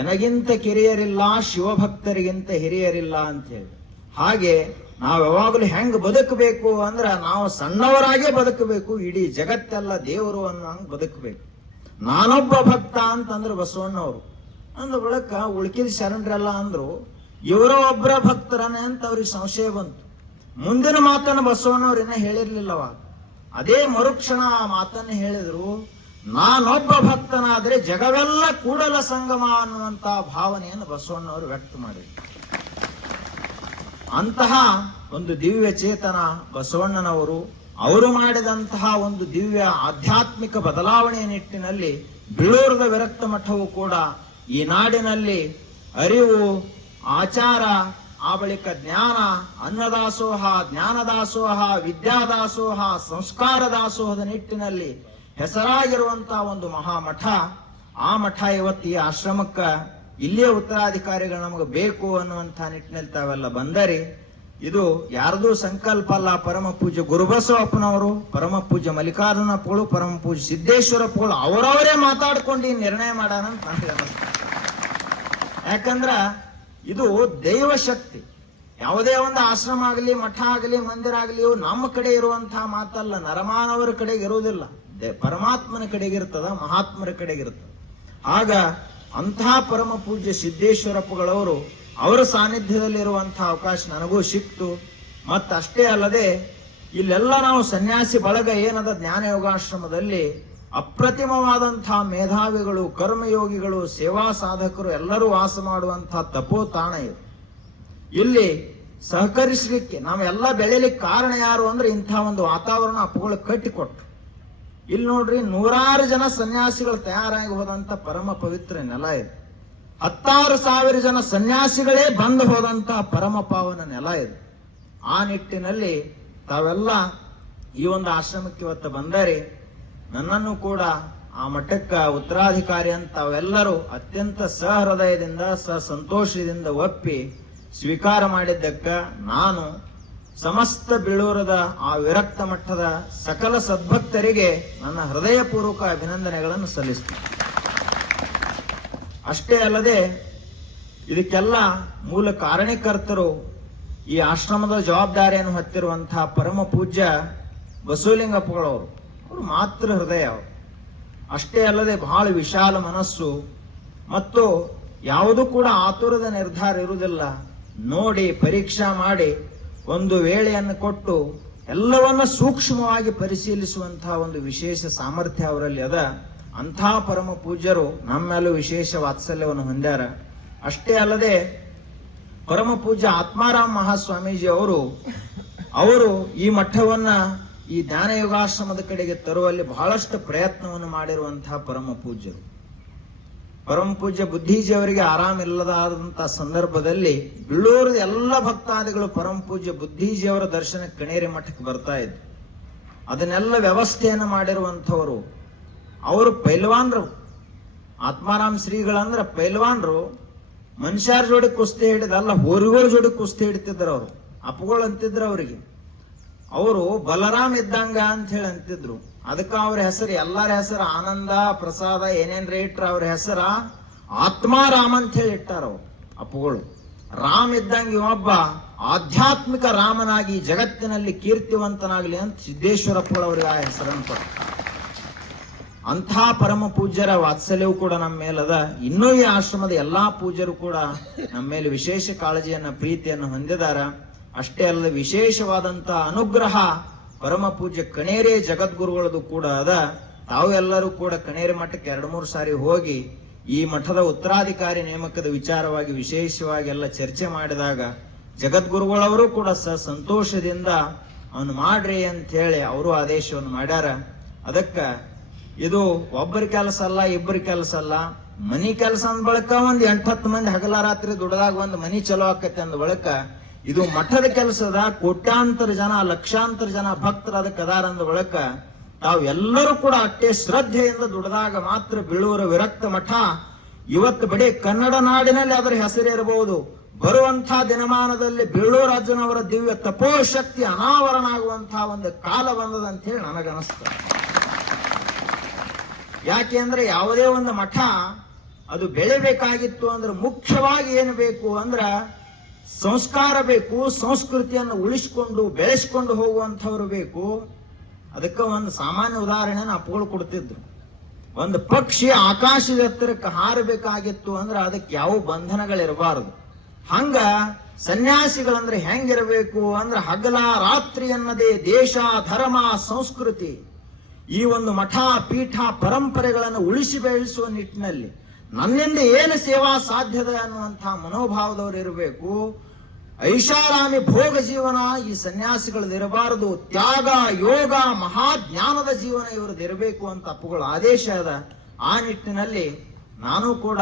ಎನಗಿಂತ ಕಿರಿಯರಿಲ್ಲ, ಶಿವಭಕ್ತರಿಗಿಂತ ಹಿರಿಯರಿಲ್ಲ ಅಂತ ಹೇಳಿ. ಹಾಗೆ ನಾವು ಯಾವಾಗಲೂ ಹೆಂಗ್ ಬದುಕಬೇಕು ಅಂದ್ರ ನಾವು ಸಣ್ಣವರಾಗೇ ಬದುಕಬೇಕು, ಇಡೀ ಜಗತ್ತೆಲ್ಲ ದೇವರು ಅನ್ನೋಂಗ್ ಬದುಕಬೇಕು. ನಾನೊಬ್ಬ ಭಕ್ತ ಅಂತಂದ್ರೆ ಬಸವಣ್ಣವರು ಅಂದ ಬಳಿಕ ಉಳ್ಕಿದ ಶರಣರೆಲ್ಲ ಅಂದ್ರು ಇವರ ಒಬ್ಬರ ಭಕ್ತರನೇ ಅಂತ ಅವ್ರಿಗೆ ಸಂಶಯ ಬಂತು. ಮುಂದಿನ ಮಾತನ್ನು ಬಸವಣ್ಣವ್ರು ಇನ್ನ ಹೇಳಿರ್ಲಿಲ್ಲವ, ಅದೇ ಮರುಕ್ಷಣ ಆ ಮಾತನ್ನು ಹೇಳಿದ್ರು, ನಾನೊಬ್ಬ ಭಕ್ತನಾದ್ರೆ ಜಗವೆಲ್ಲ ಕೂಡಲ ಸಂಗಮ ಅನ್ನುವಂತ ಭಾವನೆಯನ್ನು ಬಸವಣ್ಣವರು ವ್ಯಕ್ತ ಮಾಡಿದ್ರು. ಅಂತಹ ಒಂದು ದಿವ್ಯ ಚೇತನ ಬಸವಣ್ಣನವರು, ಅವರು ಮಾಡಿದಂತಹ ಒಂದು ದಿವ್ಯ ಆಧ್ಯಾತ್ಮಿಕ ಬದಲಾವಣೆಯ ನಿಟ್ಟಿನಲ್ಲಿ ಬಿಳ್ಳೂರದ ವಿರಕ್ತ ಮಠವು ಕೂಡ ಈ ನಾಡಿನಲ್ಲಿ ಅರಿವು, ಆಚಾರ, ಆ ಬಳಿಕ ಜ್ಞಾನ, ಅನ್ನದಾಸೋಹ, ಜ್ಞಾನದಾಸೋಹ, ವಿದ್ಯಾದಾಸೋಹ, ಸಂಸ್ಕಾರ ದಾಸೋಹದ ನಿಟ್ಟಿನಲ್ಲಿ ಹೆಸರಾಗಿರುವಂತಹ ಒಂದು ಮಹಾಮಠ. ಆ ಮಠ ಇವತ್ತು ಈ ಆಶ್ರಮಕ್ಕ ಇಲ್ಲಿಯ ಉತ್ತರಾಧಿಕಾರಿಗಳು ನಮಗೆ ಬೇಕು ಅನ್ನುವಂತಹ ನಿಟ್ಟಿನಲ್ಲಿ ತಾವೆಲ್ಲ ಬಂದರಿ. ಇದು ಯಾರದೂ ಸಂಕಲ್ಪ ಅಲ್ಲ. ಪರಮ ಪೂಜ್ಯ ಗುರುಬಸವಪ್ಪನವರು, ಪರಮ ಪೂಜ್ಯ ಮಲ್ಲಿಕಾರ್ಜುನಪ್ಪಗಳು, ಪರಮ ಪೂಜ್ಯ ಸಿದ್ದೇಶ್ವರಪ್ಪಗಳು ಅವರವರೇ ಮಾತಾಡ್ಕೊಂಡು ಈ ನಿರ್ಣಯ ಮಾಡೋಣ ಅಂತ ನನಗೆ ಅನ್ನಿಸ್ತು. ಯಾಕಂದ್ರ ಇದು ದೈವ ಶಕ್ತಿ. ಯಾವುದೇ ಒಂದು ಆಶ್ರಮ ಆಗಲಿ, ಮಠ ಆಗಲಿ, ಮಂದಿರ ಆಗಲಿ ನಮ್ಮ ಕಡೆ ಇರುವಂತಹ ಮಾತಲ್ಲ, ನರಮಾನವರ ಕಡೆಗೆ ಇರುವುದಿಲ್ಲ, ಪರಮಾತ್ಮನ ಕಡೆಗಿರ್ತದ, ಮಹಾತ್ಮರ ಕಡೆಗಿರ್ತದ. ಆಗ ಅಂತಹ ಪರಮ ಪೂಜ್ಯ ಸಿದ್ದೇಶ್ವರಪ್ಪಗಳವರು ಅವರ ಸಾನ್ನಿಧ್ಯದಲ್ಲಿರುವಂತಹ ಅವಕಾಶ ನನಗೂ ಸಿಕ್ತು. ಮತ್ತಷ್ಟೇ ಅಲ್ಲದೆ ಇಲ್ಲೆಲ್ಲ ನಾವು ಸನ್ಯಾಸಿ ಬಳಗ ಏನದ ಜ್ಞಾನ ಯೋಗಾಶ್ರಮದಲ್ಲಿ ಅಪ್ರತಿಮವಾದಂತಹ ಮೇಧಾವಿಗಳು, ಕರ್ಮಯೋಗಿಗಳು, ಸೇವಾ ಸಾಧಕರು ಎಲ್ಲರೂ ವಾಸ ಮಾಡುವಂತಹ ತಪೋತಾಣ ಇದು. ಇಲ್ಲಿ ಸಹಕರಿಸಲಿಕ್ಕೆ ನಾವೆಲ್ಲ ಬೆಳೆಯಲಿಕ್ಕೆ ಕಾರಣ ಯಾರು ಅಂದ್ರೆ ಇಂತಹ ಒಂದು ವಾತಾವರಣ ಅಪ್ಪಗಳು ಕಟ್ಟಿಕೊಟ್ರು. ಇಲ್ಲಿ ನೋಡ್ರಿ, 100 ಜನ ಸನ್ಯಾಸಿಗಳು ತಯಾರಾಗಿ ಹೋದಂತ ಪರಮ ಪವಿತ್ರ ನೆಲ ಇದು. 16,000 ಜನ ಸನ್ಯಾಸಿಗಳೇ ಬಂದು ಹೋದಂತಹ ಪರಮ ಪಾವನ ನೆಲ ಇದು. ಆ ನಿಟ್ಟಿನಲ್ಲಿ ತಾವೆಲ್ಲ ಈ ಒಂದು ಆಶ್ರಮಕ್ಕೆ ಇವತ್ತು ಬಂದರೆ ನನ್ನನ್ನು ಕೂಡ ಆ ಮಠಕ್ಕ ಉತ್ತರಾಧಿಕಾರಿ ಅಂತ ತಾವೆಲ್ಲರೂ ಅತ್ಯಂತ ಸಹೃದಯದಿಂದ ಸಂತೋಷದಿಂದ ಒಪ್ಪಿ ಸ್ವೀಕಾರ ಮಾಡಿದ್ದಕ್ಕ ನಾನು ಸಮಸ್ತ ಬಿಳ್ಳೂರದ ಆ ವಿರಕ್ತ ಮಠದ ಸಕಲ ಸದ್ಭಕ್ತರಿಗೆ ನನ್ನ ಹೃದಯಪೂರ್ವಕ ಅಭಿನಂದನೆಗಳನ್ನು ಸಲ್ಲಿಸ್ತೇನೆ. ಅಷ್ಟೇ ಅಲ್ಲದೆ ಇದಕ್ಕೆಲ್ಲ ಮೂಲ ಕಾರಣೀಕರ್ತರು ಈ ಆಶ್ರಮದ ಜವಾಬ್ದಾರಿಯನ್ನು ಹೊತ್ತಿರುವಂತಹ ಪರಮ ಪೂಜ್ಯ ಬಸವಲಿಂಗಪ್ಪಗಳವರು. ಅವರು ಮಾತೃ ಹೃದಯ. ಅಷ್ಟೇ ಅಲ್ಲದೆ ಬಹಳ ವಿಶಾಲ ಮನಸ್ಸು ಮತ್ತು ಯಾವುದೂ ಕೂಡ ಆತುರದ ನಿರ್ಧಾರ ಇರುವುದಿಲ್ಲ. ನೋಡಿ ಪರೀಕ್ಷಾ ಮಾಡಿ ಒಂದು ವೇಳೆಯನ್ನು ಕೊಟ್ಟು ಎಲ್ಲವನ್ನ ಸೂಕ್ಷ್ಮವಾಗಿ ಪರಿಶೀಲಿಸುವಂತಹ ಒಂದು ವಿಶೇಷ ಸಾಮರ್ಥ್ಯ ಅವರಲ್ಲಿ ಅದ. ಅಂಥ ಪರಮ ಪೂಜ್ಯರು ನಮ್ಮೆಲ್ಲೂ ವಿಶೇಷ ವಾತ್ಸಲ್ಯವನ್ನು ಹೊಂದ್ಯಾರ. ಅಷ್ಟೇ ಅಲ್ಲದೆ ಪರಮ ಪೂಜ್ಯ ಆತ್ಮಾರಾಮ್ ಮಹಾಸ್ವಾಮೀಜಿ ಅವರು ಈ ಮಠವನ್ನ ಈ ಜ್ಞಾನ ಯೋಗಾಶ್ರಮದ ಕಡೆಗೆ ತರುವಲ್ಲಿ ಬಹಳಷ್ಟು ಪ್ರಯತ್ನವನ್ನು ಮಾಡಿರುವಂತಹ ಪರಮ ಪೂಜ್ಯರು. ಪರಮ ಪೂಜ್ಯ ಬುದ್ಧೀಜಿ ಅವರಿಗೆ ಆರಾಮಿಲ್ಲದಾದಂತಹ ಸಂದರ್ಭದಲ್ಲಿ ಬಿಳ್ಳೂರದ ಎಲ್ಲ ಭಕ್ತಾದಿಗಳು ಪರಮ ಪೂಜ್ಯ ಬುದ್ಧೀಜಿ ಅವರ ದರ್ಶನ ಕಣೇರಿ ಮಠಕ್ಕೆ ಬರ್ತಾ ಇದ್ರು. ಅದನ್ನೆಲ್ಲ ವ್ಯವಸ್ಥೆಯನ್ನು ಮಾಡಿರುವಂಥವರು. ಅವರು ಪೈಲ್ವಾನ್ರು, ಆತ್ಮಾರಾಮ್ ಶ್ರೀಗಳಂದ್ರ ಪೈಲ್ವಾನ್ರು. ಮನುಷ್ಯರ ಜೋಡಿ ಕುಸ್ತಿ ಹಿಡಿದಲ್ಲ, ಹೋರಿಗಳ ಜೋಡಿ ಕುಸ್ತಿ ಹಿಡಿತಿದ್ರು ಅವರು. ಅಪ್ಪಗಳು ಅಂತಿದ್ರು ಅವರಿಗೆ, ಅವರು ಬಲರಾಮ್ ಇದ್ದಂಗ ಅಂತ ಹೇಳಿ ಅಂತಿದ್ರು. ಅದಕ್ಕ ಅವ್ರ ಹೆಸರು, ಎಲ್ಲರ ಹೆಸರು ಆನಂದ ಪ್ರಸಾದ ಏನೇನ್ರಿ ಇಟ್ರ, ಅವ್ರ ಹೆಸರ ಆತ್ಮಾರಾಮ್ ಅಂತ ಹೇಳಿ ಇಟ್ಟಾರ ಅವ್ರು ಅಪ್ಪಗಳು. ರಾಮ್ ಇದ್ದಂಗೆ ಇವೊಬ್ಬ ಆಧ್ಯಾತ್ಮಿಕ ರಾಮನಾಗಿ ಜಗತ್ತಿನಲ್ಲಿ ಕೀರ್ತಿವಂತನಾಗ್ಲಿ ಅಂತ ಸಿದ್ದೇಶ್ವರಪ್ಪಗಳವ್ರಿಗೆ ಆ ಹೆಸರನ್ನು ಕೊಟ್ಟ. ಅಂಥ ಪರಮ ಪೂಜ್ಯರ ವಾತ್ಸಲ್ಯವು ಕೂಡ ನಮ್ಮ ಮೇಲದ. ಇನ್ನೂ ಈ ಆಶ್ರಮದ ಎಲ್ಲಾ ಪೂಜ್ಯರು ಕೂಡ ನಮ್ಮ ಮೇಲೆ ವಿಶೇಷ ಕಾಳಜಿಯನ್ನ ಪ್ರೀತಿಯನ್ನು ಹೊಂದಿದಾರ. ಅಷ್ಟೇ ಅಲ್ಲದೆ ವಿಶೇಷವಾದಂತ ಅನುಗ್ರಹ ಪರಮ ಪೂಜ್ಯ ಕಣೇರಿ ಜಗದ್ಗುರುಗಳದು ಕೂಡ ಅದ. ತಾವು ಎಲ್ಲರೂ ಕೂಡ ಕಣೇರಿ ಮಠಕ್ಕೆ 2-3 ಸಾರಿ ಹೋಗಿ ಈ ಮಠದ ಉತ್ತರಾಧಿಕಾರಿ ನೇಮಕದ ವಿಚಾರವಾಗಿ ವಿಶೇಷವಾಗಿ ಎಲ್ಲ ಚರ್ಚೆ ಮಾಡಿದಾಗ ಜಗದ್ಗುರುಗಳವರು ಕೂಡ ಸಂತೋಷದಿಂದ ಅವನು ಮಾಡ್ರಿ ಅಂತ ಹೇಳಿ ಅವರು ಆದೇಶವನ್ನು ಮಾಡ್ಯಾರ. ಅದಕ್ಕ ಇದು ಒಬ್ಬರ ಕೆಲಸ ಅಲ್ಲ, ಇಬ್ಬರ ಕೆಲಸ ಅಲ್ಲ, ಮನಿ ಕೆಲಸ ಅಂದ ಬಳಕ ಒಂದ್ 8-10 ಮಂದಿ ಹಗಲ ರಾತ್ರಿ ದುಡ್ದಾಗ ಒಂದು ಮನಿ ಚಲೋ ಆಕೈತೆ ಅಂದ ಬಳಕ ಇದು ಮಠದ ಕೆಲಸದ. ಕೋಟ್ಯಾಂತರ ಜನ, ಲಕ್ಷಾಂತರ ಜನ ಭಕ್ತರ ಅದಕ್ಕೆ ಅದಾರ ಅಂದ ಬಳಕ ತಾವು ಎಲ್ಲರೂ ಕೂಡ ಅಷ್ಟೇ ಶ್ರದ್ಧೆಯಿಂದ ದುಡಿದಾಗ ಮಾತ್ರ ಬೀಳೂರ ವಿರಕ್ತ ಮಠ ಇವತ್ತು ಬರೀ ಕನ್ನಡ ನಾಡಿನಲ್ಲಿ ಅದರ ಹೆಸರಿರಬಹುದು. ಬರುವಂತಹ ದಿನಮಾನದಲ್ಲಿ ಬೀಳೂರಾಜನವರ ದಿವ್ಯ ತಪೋಶಕ್ತಿ ಅನಾವರಣ ಆಗುವಂತಹ ಒಂದು ಕಾಲ ಬಂದದ ಅಂತ ಹೇಳಿ ನನಗನಿಸ್ತದೆ. ಯಾಕೆ ಅಂದ್ರೆ ಯಾವುದೇ ಒಂದು ಮಠ ಅದು ಬೆಳಿಬೇಕಾಗಿತ್ತು ಅಂದ್ರೆ ಮುಖ್ಯವಾಗಿ ಏನು ಬೇಕು ಅಂದ್ರ ಸಂಸ್ಕಾರ ಬೇಕು, ಸಂಸ್ಕೃತಿಯನ್ನು ಉಳಿಸಿಕೊಂಡು ಬೆಳೆಸಿಕೊಂಡು ಹೋಗುವಂಥವ್ರು ಬೇಕು. ಅದಕ್ಕೆ ಒಂದು ಸಾಮಾನ್ಯ ಉದಾಹರಣೆನ ಅಪ್ಪಗಳು ಕೊಡ್ತಿದ್ರು. ಒಂದು ಪಕ್ಷಿ ಆಕಾಶದ ಎತ್ತರಕ್ಕೆ ಹಾರಬೇಕಾಗಿತ್ತು ಅಂದ್ರೆ ಅದಕ್ಕೆ ಯಾವ ಬಂಧನಗಳಿರಬಾರದು. ಹಂಗ ಸನ್ಯಾಸಿಗಳಂದ್ರೆ ಹೆಂಗಿರಬೇಕು ಅಂದ್ರೆ ಹಗಲ ರಾತ್ರಿ ಅನ್ನದೇ ದೇಶ, ಧರ್ಮ, ಸಂಸ್ಕೃತಿ ಈ ಒಂದು ಮಠ ಪೀಠ ಪರಂಪರೆಗಳನ್ನು ಉಳಿಸಿ ಬೆಳೆಸುವ ನಿಟ್ಟಿನಲ್ಲಿ ನನ್ನಿಂದ ಏನು ಸೇವಾ ಸಾಧ್ಯದ ಅನ್ನುವಂತಹ ಮನೋಭಾವದವರು ಇರಬೇಕು. ಐಷಾರಾಮಿ ಭೋಗ ಜೀವನ ಈ ಸನ್ಯಾಸಿಗಳದ್ದು ಇರಬಾರದು. ತ್ಯಾಗ, ಯೋಗ, ಮಹಾಜ್ಞಾನದ ಜೀವನ ಇವರದ್ದು ಇರಬೇಕು ಅಂತ ಅಪ್ಪುಗಳ ಆದೇಶ ಅದ. ಆ ನಿಟ್ಟಿನಲ್ಲಿ ನಾನು ಕೂಡ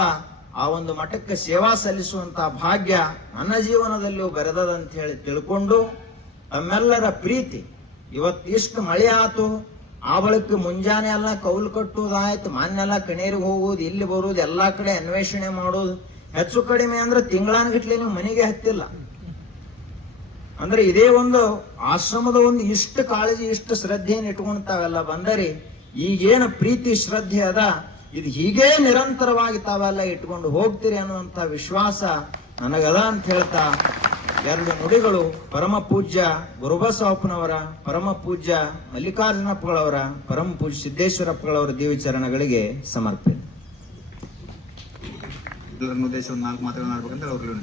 ಆ ಒಂದು ಮಠಕ್ಕೆ ಸೇವಾ ಸಲ್ಲಿಸುವಂತಹ ಭಾಗ್ಯ ನನ್ನ ಜೀವನದಲ್ಲಿಯೂ ಬೆರೆದದಂತ ಹೇಳಿ ತಿಳ್ಕೊಂಡು ತಮ್ಮೆಲ್ಲರ ಪ್ರೀತಿ ಇವತ್ತಿಷ್ಟು ಮಳೆ ಆತು. ಆ ಬಳಿಕ ಮುಂಜಾನೆ ಎಲ್ಲ ಕೌಲು ಕಟ್ಟುವುದಾಯ್ತು, ಮಾನ್ನೆಲ್ಲ ಕಣೇರಿಗೆ ಹೋಗುವುದು, ಇಲ್ಲಿ ಬರುವುದು, ಎಲ್ಲಾ ಕಡೆ ಅನ್ವೇಷಣೆ ಮಾಡೋದು. ಹೆಚ್ಚು ಕಡಿಮೆ ಅಂದ್ರೆ ತಿಂಗಳಾನ್ಗಟ್ಲೆ ನೀವು ಮನೆಗೆ ಹತ್ತಿಲ್ಲ. ಅಂದ್ರೆ ಇದೇ ಒಂದು ಆಶ್ರಮದ ಒಂದು ಇಷ್ಟು ಕಾಳಜಿ, ಇಷ್ಟು ಶ್ರದ್ಧೆಯನ್ನು ಇಟ್ಕೊಂಡು ತಾವೆಲ್ಲ ಬಂದರಿ. ಈಗೇನು ಪ್ರೀತಿ ಶ್ರದ್ಧೆ ಅದ ಇದು ಹೀಗೇ ನಿರಂತರವಾಗಿ ತಾವೆಲ್ಲ ಇಟ್ಕೊಂಡು ಹೋಗ್ತೀರಿ ಅನ್ನುವಂತ ವಿಶ್ವಾಸ ನನಗದ ಅಂತ ಹೇಳ್ತಾ 2 ನುಡಿಗಳು ಪರಮ ಪೂಜ್ಯ ಗುರುಬಸವಪ್ಪನವರ, ಪರಮ ಪೂಜ್ಯ ಮಲ್ಲಿಕಾರ್ಜುನಪ್ಪಗಳವರ, ಪರಮ ಪೂಜ್ಯ ಸಿದ್ದೇಶ್ವರಪ್ಪಗಳವರ ದಿವ್ಯ ಚರಣಗಳಿಗೆ ಸಮರ್ಪಣೆ. ಎಲ್ಲರನ್ನ ಉದ್ದೇಶ 4 ಮಾತುಗಳನ್ನ ಆಡ್ಬೇಕಂತ ಅವ್ರು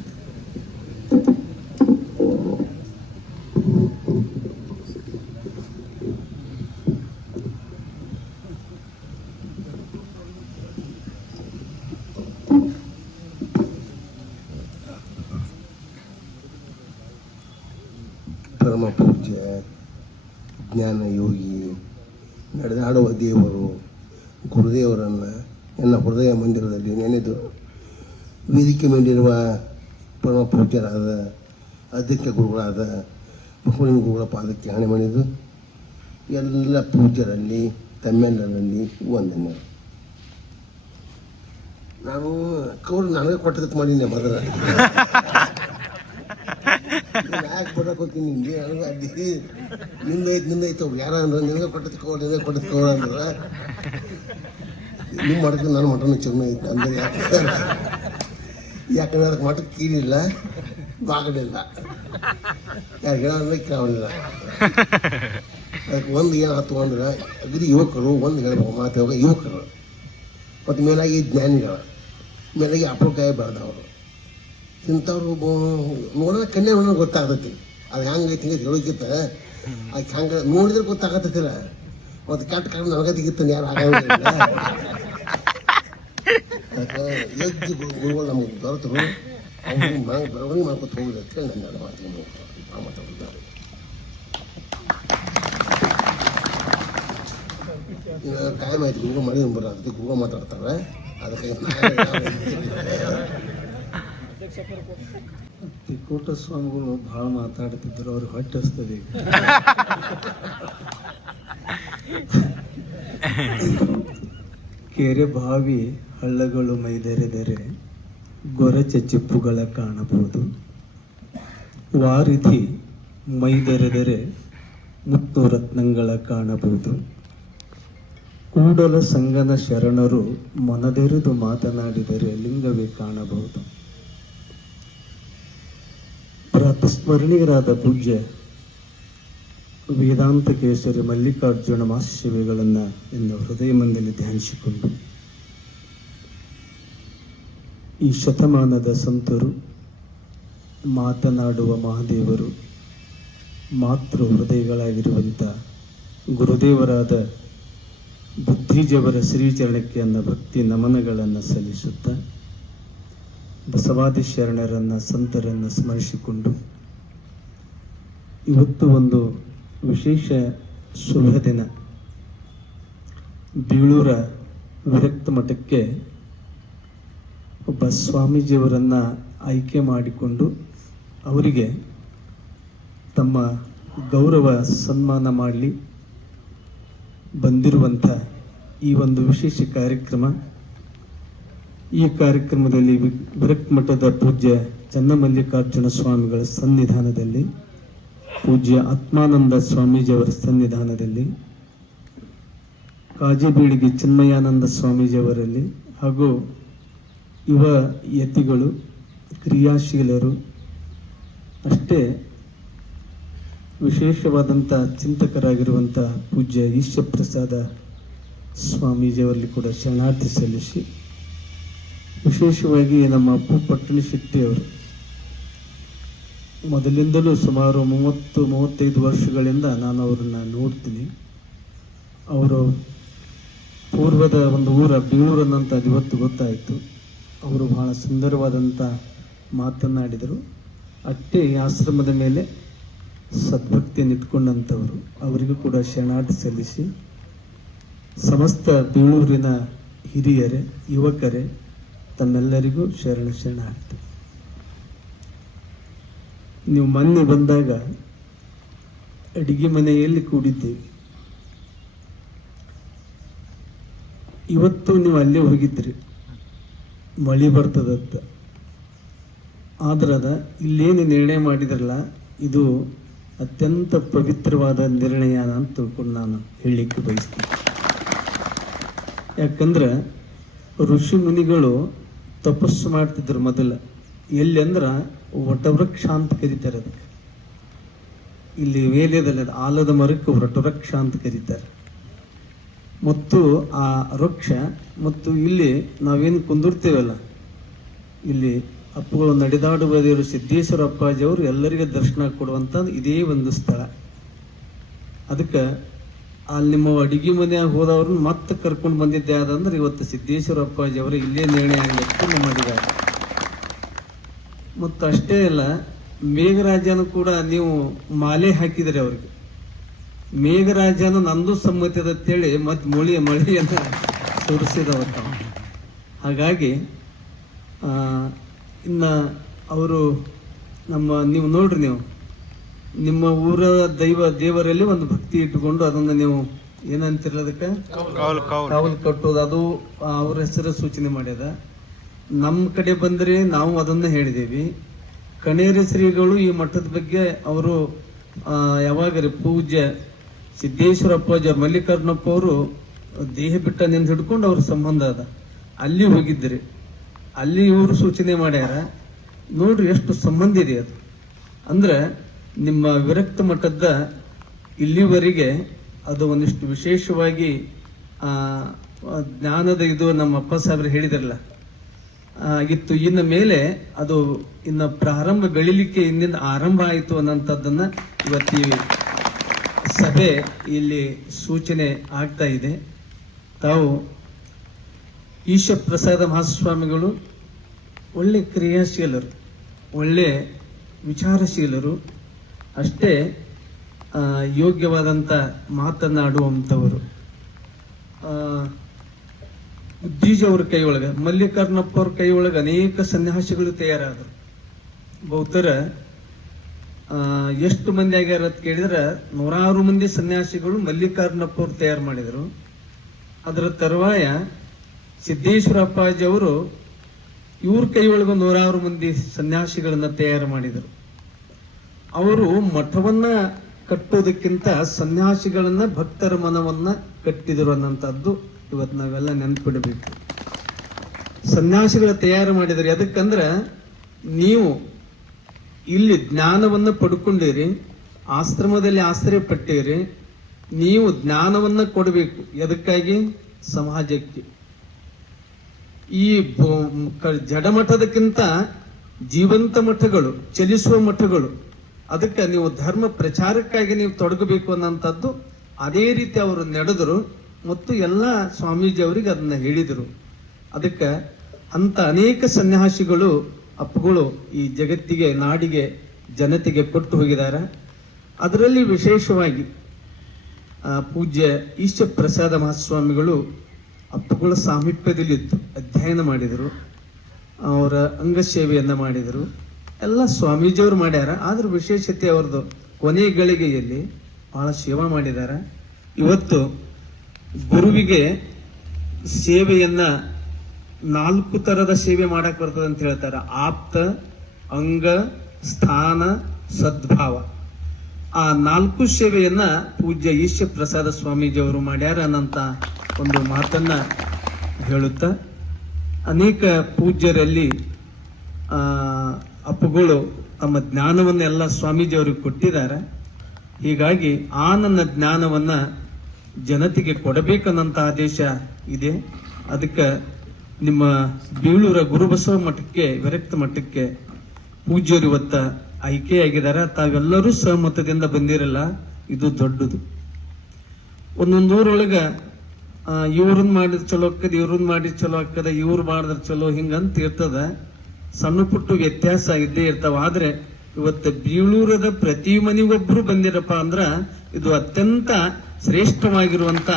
ಪರಮ ಪೂಜ್ಯ ಜ್ಞಾನ ಯೋಗಿ ನಡೆದಾಡುವ ದೇವರು ಗುರುದೇವರನ್ನು ನನ್ನ ಹೃದಯ ಮಂದಿರದಲ್ಲಿ ನೆನೆದು ವೇದಿಕೆ ಮೇಲಿರುವ ಪರಮ ಪೂಜ್ಯರಾದ ಅಧ್ಯಕ್ಷ ಗುರುಗಳಾದ ಬಸವಲಿಂಗ ಗುರುಗಳ ಪಾದಕ್ಕೆ ಹಣೆ ಮಣಿದು ಎಲ್ಲ ಪೂಜ್ಯರಲ್ಲಿ ತಮ್ಮೆಲ್ಲರಲ್ಲಿ ವಂದನೆ. ನಾನು ಕೌರು ನನಗೆ ಕೊಟ್ಟದಕ್ಕೆ ಮಾಡೀನಿ ಮೊದಲ ಯಾಕೆ ಕೊಡಕ್ಕೆ ಹೋಗ್ತೀನಿ ನಿಮಗೆ ನನಗೆ ಅಡ್ಡಿ ನಿಂದೈತೆ ಯಾರ ಅಂದ್ರೆ ನಿನಗೆ ಕೊಟ್ಟದ ಕೌರು ಅಂದ್ರೆ ನಿಮ್ಮ ಮಠಕ್ಕೆ ನನ್ನ ಮಠನೂ ಚೆನ್ನಾಗಿತ್ತು ಅಂದ್ರೆ ಯಾಕಂದ್ರೆ ಅದಕ್ಕೆ ಮಠಕ್ಕೆ ಕೀಲಿಲ್ಲ, ಬಾಗಲಿಲ್ಲ, ಯಾರು ಹೇಳೋದ್ರೆ ಕೇಳೋದಿಲ್ಲ. ಅದಕ್ಕೆ ಒಂದು ಏನಾಯ್ತು ಅಂದ್ರೆ ಅಗದಿ ಯುವಕರು ಒಂದು ಹೇಳ್ಬೇಕು ಮಾತು ಹೇಳುವಾಗ ಯುವಕರು ಮತ್ತು ಮೇಲಾಗಿ ಜ್ಞಾನಿಗಳು, ಮೇಲಾಗಿ ಅಪರಕಾಯಿ ಬೆಳೆದವರು ಇಂಥವ್ರು ನೋಡಿದ್ರೆ ಕನ್ಯೆ ನೋಡಿದ್ರೆ ಗೊತ್ತಾಗ್ತೈತಿ ಅದು ಹೆಂಗೈತಿ ಹಿಂಗೆ ಹೇಳೋಕ್ಕಿಂತ ಅದಕ್ಕೆ ಹಂಗೆ ನೋಡಿದ್ರೆ ಗೊತ್ತಾಗತ್ತಿಲ್ಲ. ಮತ್ತು ಕೆಟ್ಟ ಕಾರಣ ನನಗತ್ತಿಗಿತ್ತ ಯಾರು ಆಗಂಗಿಲ್ಲ. ಅದಕ್ಕೆ ಎದ್ದು ಗುರುಗಳು ನಮಗೆ ದೊರೆತರು ಅವ್ರು ನಂಗೆ ಬರವಣಿಗೆ ಮಾಡ್ಕೊತ ಹೋಗಿಲ್ಲ ಅಂತೇಳಿ ನನ್ನ ಮಾತಾಡ್ತಾರೆ. ಟೈಮ್ ಆಯ್ತು, ಗುರುಗಳು ಮಳೆ ಬರ ಅದಕ್ಕೆ ಗುರುಗಳು ಮಾತಾಡ್ತಾರೆ. ಅದಕ್ಕೆ ತಿಕೋಟ ಸ್ವಾಮಿಗಳು ಭಾಳ ಮಾತಾಡ್ತಿದ್ರು, ಅವ್ರಿಗೆ ಹೊಟ್ಟೆ ಹಸ್ತದೆ ಈಗ. ಕೆರೆ ಬಾವಿ ಹಳ್ಳಗಳು ಮೈದೆರೆದರೆ ಗೊರಚ ಚಿಪ್ಪುಗಳ ಕಾಣಬಹುದು. ವಾರಿಧಿ ಮೈದೆರೆದರೆ ಮುತ್ತು ರತ್ನಗಳ ಕಾಣಬಹುದು. ಕೂಡಲ ಸಂಗನ ಶರಣರು ಮನದೆರೆದು ಮಾತನಾಡಿದರೆ ಲಿಂಗವೇ ಕಾಣಬಹುದು. ಪ್ರಾತಸ್ಮರಣೀಯರಾದ ಪೂಜ್ಯ ವೇದಾಂತ ಕೇಸರಿ ಮಲ್ಲಿಕಾರ್ಜುನ ಮಹಾಶಿವೆಗಳನ್ನು ಎಂದು ಹೃದಯ ಮಂದಿಯಲ್ಲಿ ಧ್ಯಾನಿಸಿಕೊಂಡು ಈ ಶತಮಾನದ ಸಂತರು, ಮಾತನಾಡುವ ಮಹಾದೇವರು, ಮಾತೃ ಹೃದಯಗಳಾಗಿರುವಂಥ ಗುರುದೇವರಾದ ಬುದ್ಧಿಜವರ ಶ್ರೀಚರಣಕ್ಕೆ ಅನ್ನ ಭಕ್ತಿ ನಮನಗಳನ್ನು ಸಲ್ಲಿಸುತ್ತಾ ಬಸವಾದಿ ಶರಣರನ್ನು, ಸಂತರನ್ನು ಸ್ಮರಿಸಿಕೊಂಡು ಇವತ್ತು ಒಂದು ವಿಶೇಷ ಶುಭ ದಿನ. ಬೀಳೂರ ವಿರಕ್ತ ಮಠಕ್ಕೆ ಒಬ್ಬ ಸ್ವಾಮೀಜಿಯವರನ್ನು ಆಯ್ಕೆ ಮಾಡಿಕೊಂಡು ಅವರಿಗೆ ತಮ್ಮ ಗೌರವ ಸನ್ಮಾನ ಮಾಡಲಿ ಬಂದಿರುವಂಥ ಈ ಒಂದು ವಿಶೇಷ ಕಾರ್ಯಕ್ರಮ. ಈ ಕಾರ್ಯಕ್ರಮದಲ್ಲಿ ವಿರಕ್ತ ಮಠದ ಪೂಜ್ಯ ಚನ್ನಮಲ್ಲಿಕಾರ್ಜುನ ಸ್ವಾಮಿಗಳ ಸನ್ನಿಧಾನದಲ್ಲಿ, ಪೂಜ್ಯ ಆತ್ಮಾನಂದ ಸ್ವಾಮೀಜಿಯವರ ಸನ್ನಿಧಾನದಲ್ಲಿ, ಕಾಜಿಬೀಳಿಗೆ ಚಿನ್ಮಯಾನಂದ ಸ್ವಾಮೀಜಿಯವರಲ್ಲಿ ಹಾಗೂ ಯುವ ಯತಿಗಳು, ಕ್ರಿಯಾಶೀಲರು, ಅಷ್ಟೇ ವಿಶೇಷವಾದಂಥ ಚಿಂತಕರಾಗಿರುವಂಥ ಪೂಜ್ಯ ಈಶ್ವರಪ್ರಸಾದ ಸ್ವಾಮೀಜಿಯವರಲ್ಲಿ ಕೂಡ ಶರಣಾರ್ಥಿ ಸಲ್ಲಿಸಿ, ವಿಶೇಷವಾಗಿ ನಮ್ಮ ಅಪ್ಪು ಪಟ್ಟಣ ಶೆಟ್ಟಿಯವರು ಮೊದಲಿಂದಲೂ ಸುಮಾರು 30-35 ವರ್ಷಗಳಿಂದ ನಾನು ಅವರನ್ನು ನೋಡ್ತೀನಿ. ಅವರು ಪೂರ್ವದ ಒಂದು ಊರ ಬೀಳೂರನ್ನಂತ ಅದು ಇವತ್ತು ಗೊತ್ತಾಯಿತು. ಅವರು ಬಹಳ ಸುಂದರವಾದಂಥ ಮಾತನಾಡಿದರು. ಅಷ್ಟೇ ಆಶ್ರಮದ ಮೇಲೆ ಸದ್ಭಕ್ತಿಯನ್ನು ಇಟ್ಕೊಂಡಂಥವರು. ಅವರಿಗೂ ಕೂಡ ಶರಣಾರ್ಥಿ ಸಲ್ಲಿಸಿ, ಸಮಸ್ತ ಬೀಳೂರಿನ ಹಿರಿಯರೇ, ಯುವಕರೇ, ತಮ್ಮೆಲ್ಲರಿಗೂ ಶರಣಾರ್ಥಿ. ನೀವು ಮೊನ್ನೆ ಬಂದಾಗ ಅಡಿಗೆ ಮನೆಯಲ್ಲಿ ಕೂಡಿದ್ದೀವಿ. ಇವತ್ತು ನೀವು ಅಲ್ಲೇ ಹೋಗಿದ್ರಿ, ಮಳೆ ಬರ್ತದಂತ. ಆದ್ರದ ಇಲ್ಲೇನು ನಿರ್ಣಯ ಮಾಡಿದ್ರಲ್ಲ, ಇದು ಅತ್ಯಂತ ಪವಿತ್ರವಾದ ನಿರ್ಣಯ ಅಂತ ತಿಳ್ಕೊಂಡು ನಾನು ಹೇಳಲಿಕ್ಕೆ ಬಯಸ್ತೀನಿ. ಯಾಕಂದ್ರೆ ಋಷಿ ಮುನಿಗಳು ತಪಸ್ಸು ಮಾಡ್ತಿದ್ರು ಮೊದಲ. ಎಲ್ಲಿ ಅಂದ್ರೆ ವಟವೃಕ್ಷ ಅಂತ ಕರೀತಾರೆ ಅದಕ್ಕೆ. ಇಲ್ಲಿ ವೇಲ್ಯದಲ್ಲಿ ಆಲದ ಮರಕ್ಕೆ ವಟವೃಕ್ಷ ಅಂತ ಕರೀತಾರೆ. ಮತ್ತು ಆ ವೃಕ್ಷ ಮತ್ತು ಇಲ್ಲಿ ನಾವೇನು ಕುಂದಿರ್ತೇವಲ್ಲ, ಇಲ್ಲಿ ಅಪ್ಪುಗಳು ನಡೆದಾಡುವ ದೇವರು ಸಿದ್ದೇಶ್ವರ ಅಪ್ಪಾಜಿಯವರು ಎಲ್ಲರಿಗೆ ದರ್ಶನ ಕೊಡುವಂಥ ಇದೇ ಒಂದು ಸ್ಥಳ. ಅದಕ್ಕೆ ಅಲ್ಲಿ ನಿಮ್ಮ ಅಡಿಗೆ ಮನೆಯಾಗ ಹೋದವ್ರನ್ನ ಮತ್ತೆ ಕರ್ಕೊಂಡು ಬಂದಿದ್ದೆ ಆದಂದ್ರೆ ಇವತ್ತು ಸಿದ್ದೇಶ್ವರ ಅಪ್ಪಾಜಿ ಅವರು ಇಲ್ಲೇ ನಿರ್ಣಯ ಆಗಲಿಕ್ಕೆ ಮಾಡಿದ್ದಾರೆ. ಮತ್ತು ಅಷ್ಟೇ ಅಲ್ಲ, ಮೇಘರಾಜನು ಕೂಡ ನೀವು ಮಾಲೆ ಹಾಕಿದರೆ ಅವ್ರಿಗೆ. ಮೇಘರಾಜನು ನಂದು ಸಮ್ಮತಿದ ಅಂತೇಳಿ ಮತ್ತೆ ಮಳೆಯನ್ನು ಸುರಿಸಿದವತ್ತ. ಹಾಗಾಗಿ ಇನ್ನು ಅವರು ನೀವು ನೋಡ್ರಿ, ನೀವು ನಿಮ್ಮ ಊರ ದೇವರಲ್ಲಿ ಒಂದು ಭಕ್ತಿ ಇಟ್ಟುಕೊಂಡು ಅದನ್ನು ನೀವು ಏನಂತಿರಲ್ಲ ಅದಕ್ಕೆ ಕಾವಲು ಕಟ್ಟೋದು, ಅದು ಅವ್ರ ಹೆಸರು ಸೂಚನೆ ಮಾಡ್ಯದ. ನಮ್ಮ ಕಡೆ ಬಂದರೆ ನಾವು ಅದನ್ನು ಹೇಳಿದೇವಿ. ಕಣೇರಿ ಶ್ರೀಗಳು ಈ ಮಠದ ಬಗ್ಗೆ ಅವರು ಯಾವಾಗರಿ ಪೂಜ್ಯ ಸಿದ್ದೇಶ್ವರ ಅಪ್ಪಾಜಿ ಮಲ್ಲಿಕಾರ್ಜುನಪ್ಪ ಅವರು ದೇಹ ಬಿಟ್ಟ ನಿಂದು ಹಿಡ್ಕೊಂಡು ಅವ್ರ ಸಂಬಂಧ ಅದ. ಅಲ್ಲಿ ಹೋಗಿದ್ರಿ, ಅಲ್ಲಿ ಇವರು ಸೂಚನೆ ಮಾಡ್ಯಾರ. ನೋಡ್ರಿ ಎಷ್ಟು ಸಂಬಂಧ ಇದೆ ಅದು. ಅಂದ್ರೆ ನಿಮ್ಮ ವಿರಕ್ತ ಮಠದ ಇಲ್ಲಿವರೆಗೆ ಅದು ಒಂದಿಷ್ಟು ವಿಶೇಷವಾಗಿ ಜ್ಞಾನದ ಇದು ನಮ್ಮ ಅಪ್ಪ ಸಾಹೇಬ್ರು ಹೇಳಿದ್ರಲ್ಲ ಆಗಿತ್ತು. ಇನ್ನು ಮೇಲೆ ಅದು ಇನ್ನು ಪ್ರಾರಂಭ ಬೆಳಿಲಿಕ್ಕೆ ಇನ್ನಿಂದ ಆರಂಭ ಆಯಿತು ಅನ್ನೋಂಥದ್ದನ್ನ ಇವತ್ತಿ ಸಭೆ ಇಲ್ಲಿ ಸೂಚನೆ ಆಗ್ತಾ ಇದೆ. ತಾವು ಈಶ್ವರಪ್ರಸಾದ ಮಹಾಸ್ವಾಮಿಗಳು ಒಳ್ಳೆ ಕ್ರಿಯಾಶೀಲರು, ಒಳ್ಳೆ ವಿಚಾರಶೀಲರು, ಅಷ್ಟೇ ಯೋಗ್ಯವಾದಂಥ ಮಾತನಾಡುವಂಥವರು. ಬುದ್ಧಿಜಿ ಅವ್ರ ಕೈ ಒಳಗೆ, ಮಲ್ಲಿಕಾರ್ಜುನಪ್ಪ ಅವ್ರ ಕೈ ಒಳಗೆ ಅನೇಕ ಸನ್ಯಾಸಿಗಳು ತಯಾರಾದರು. ಬೌದ್ಧರ ಎಷ್ಟು ಮಂದಿ ಆಗ್ಯಾರ ಅಂತ ಕೇಳಿದ್ರೆ 100 ಮಂದಿ ಸನ್ಯಾಸಿಗಳು ಮಲ್ಲಿಕಾರ್ಜುನಪ್ಪ ಅವ್ರು ತಯಾರು ಮಾಡಿದರು. ಅದರ ತರುವಾಯ ಸಿದ್ದೇಶ್ವರ ಅಪ್ಪಾಜಿ ಅವರು ಇವ್ರ ಕೈ ಒಳಗೆ 100 ಮಂದಿ ಸನ್ಯಾಸಿಗಳನ್ನ ತಯಾರು ಮಾಡಿದರು. ಅವರು ಮಠವನ್ನ ಕಟ್ಟೋದಕ್ಕಿಂತ ಸನ್ಯಾಸಿಗಳನ್ನ ಭಕ್ತರ ಮನವನ್ನ ಕಟ್ಟಿದರು ಅನ್ನೋಂಥದ್ದು ಇವತ್ತು ನಾವೆಲ್ಲ ನೆನ್ಪಿಡಬೇಕು. ಸನ್ಯಾಸಿಗಳ ತಯಾರು ಮಾಡಿದರೆ ಅದಕ್ಕಂದ್ರ ನೀವು ಇಲ್ಲಿ ಜ್ಞಾನವನ್ನ ಪಡ್ಕೊಂಡಿರಿ, ಆಶ್ರಮದಲ್ಲಿ ಆಶ್ರಯ ಪಟ್ಟಿರಿ, ನೀವು ಜ್ಞಾನವನ್ನ ಕೊಡಬೇಕು. ಎದಕ್ಕಾಗಿ? ಸಮಾಜಕ್ಕೆ. ಈ ಜಡಮಠದಕ್ಕಿಂತ ಜೀವಂತ ಮಠಗಳು, ಚಲಿಸುವ ಮಠಗಳು, ಅದಕ್ಕೆ ನೀವು ಧರ್ಮ ಪ್ರಚಾರಕ್ಕಾಗಿ ನೀವು ತೊಡಗಬೇಕು ಅನ್ನೋಂಥದ್ದು ಅದೇ ರೀತಿ ಅವರು ನಡೆದರು ಮತ್ತು ಎಲ್ಲ ಸ್ವಾಮೀಜಿ ಅವರಿಗೆ ಅದನ್ನ ಹೇಳಿದರು. ಅದಕ್ಕೆ ಅಂತ ಅನೇಕ ಸನ್ಯಾಸಿಗಳು ಅಪ್ಪುಗಳು ಈ ಜಗತ್ತಿಗೆ, ನಾಡಿಗೆ, ಜನತೆಗೆ ಕೊಟ್ಟು ಹೋಗಿದ್ದಾರೆ. ಅದರಲ್ಲಿ ವಿಶೇಷವಾಗಿ ಪೂಜ್ಯ ಈಶ ಪ್ರಸಾದ ಮಹಾಸ್ವಾಮಿಗಳು ಅಪ್ಪುಗಳ ಸಾಮೀಪ್ಯದಲ್ಲಿತ್ತು, ಅಧ್ಯಯನ ಮಾಡಿದರು, ಅವರ ಅಂಗಸೇವೆಯನ್ನ ಮಾಡಿದರು. ಎಲ್ಲ ಸ್ವಾಮೀಜಿಯವರು ಮಾಡ್ಯಾರ. ಆದ್ರೂ ವಿಶೇಷತೆ ಅವ್ರದ್ದು ಕೊನೆ ಗಳಿಗೆಯಲ್ಲಿ ಬಹಳ ಸೇವಾ ಮಾಡಿದ್ದಾರೆ. ಇವತ್ತು ಗುರುವಿಗೆ ಸೇವೆಯನ್ನ 4 ತರದ ಸೇವೆ ಮಾಡಕ್ ಬರ್ತದೆ ಅಂತ ಹೇಳ್ತಾರೆ. ಆಪ್ತ, ಅಂಗ, ಸ್ಥಾನ, ಸದ್ಭಾವ. ಆ 4 ಸೇವೆಯನ್ನ ಪೂಜ್ಯ ಈಶ ಪ್ರಸಾದ ಸ್ವಾಮೀಜಿ ಅವರು ಮಾಡ್ಯಾರ ಅನ್ನಂತ ಒಂದು ಮಾತನ್ನ ಹೇಳುತ್ತಾ, ಅನೇಕ ಪೂಜ್ಯರಲ್ಲಿ ಅಪ್ಪುಗಳು ತಮ್ಮ ಜ್ಞಾನವನ್ನೆಲ್ಲ ಸ್ವಾಮೀಜಿ ಅವರಿಗೆ ಕೊಟ್ಟಿದ್ದಾರೆ. ಹೀಗಾಗಿ ಆ ನನ್ನ ಜ್ಞಾನವನ್ನ ಜನತೆಗೆ ಕೊಡಬೇಕನ್ನಂತ ಆದೇಶ ಇದೆ. ಅದಕ್ಕೆ ನಿಮ್ಮ ಬೀಳೂರ ಗುರುಬಸವ ಮಠಕ್ಕೆ, ವಿರಕ್ತ ಮಠಕ್ಕೆ ಪೂಜ್ಯರು ಇವತ್ತ ಆಯ್ಕೆಯಾಗಿದ್ದಾರೆ. ತಾವೆಲ್ಲರೂ ಸಹಮತದಿಂದ ಬಂದಿರಲ್ಲ, ಇದು ದೊಡ್ಡದು. ಒಂದೊಂದು ಊರೊಳಗ ಇವ್ರನ್ನ ಮಾಡಿದ್ರೆ ಚಲೋ ಆಕ್ಕದ, ಇವ್ರನ್ನ ಮಾಡಿದ್ರೆ ಚಲೋ ಆಕ್ಕದ, ಇವ್ರು ಮಾಡಿದ್ರೆ ಚಲೋ, ಹಿಂಗಂತ ಇರ್ತದ. ಸಣ್ಣ ಪುಟ್ಟು ವ್ಯತ್ಯಾಸ ಇದ್ದೇ ಇರ್ತಾವ. ಆದ್ರೆ ಇವತ್ತು ಬೀಳೂರದ ಪ್ರತಿ ಮನೆಗೊಬ್ರು ಬಂದಿರಪ್ಪ ಅಂದ್ರ ಇದು ಅತ್ಯಂತ ಶ್ರೇಷ್ಠವಾಗಿರುವಂತ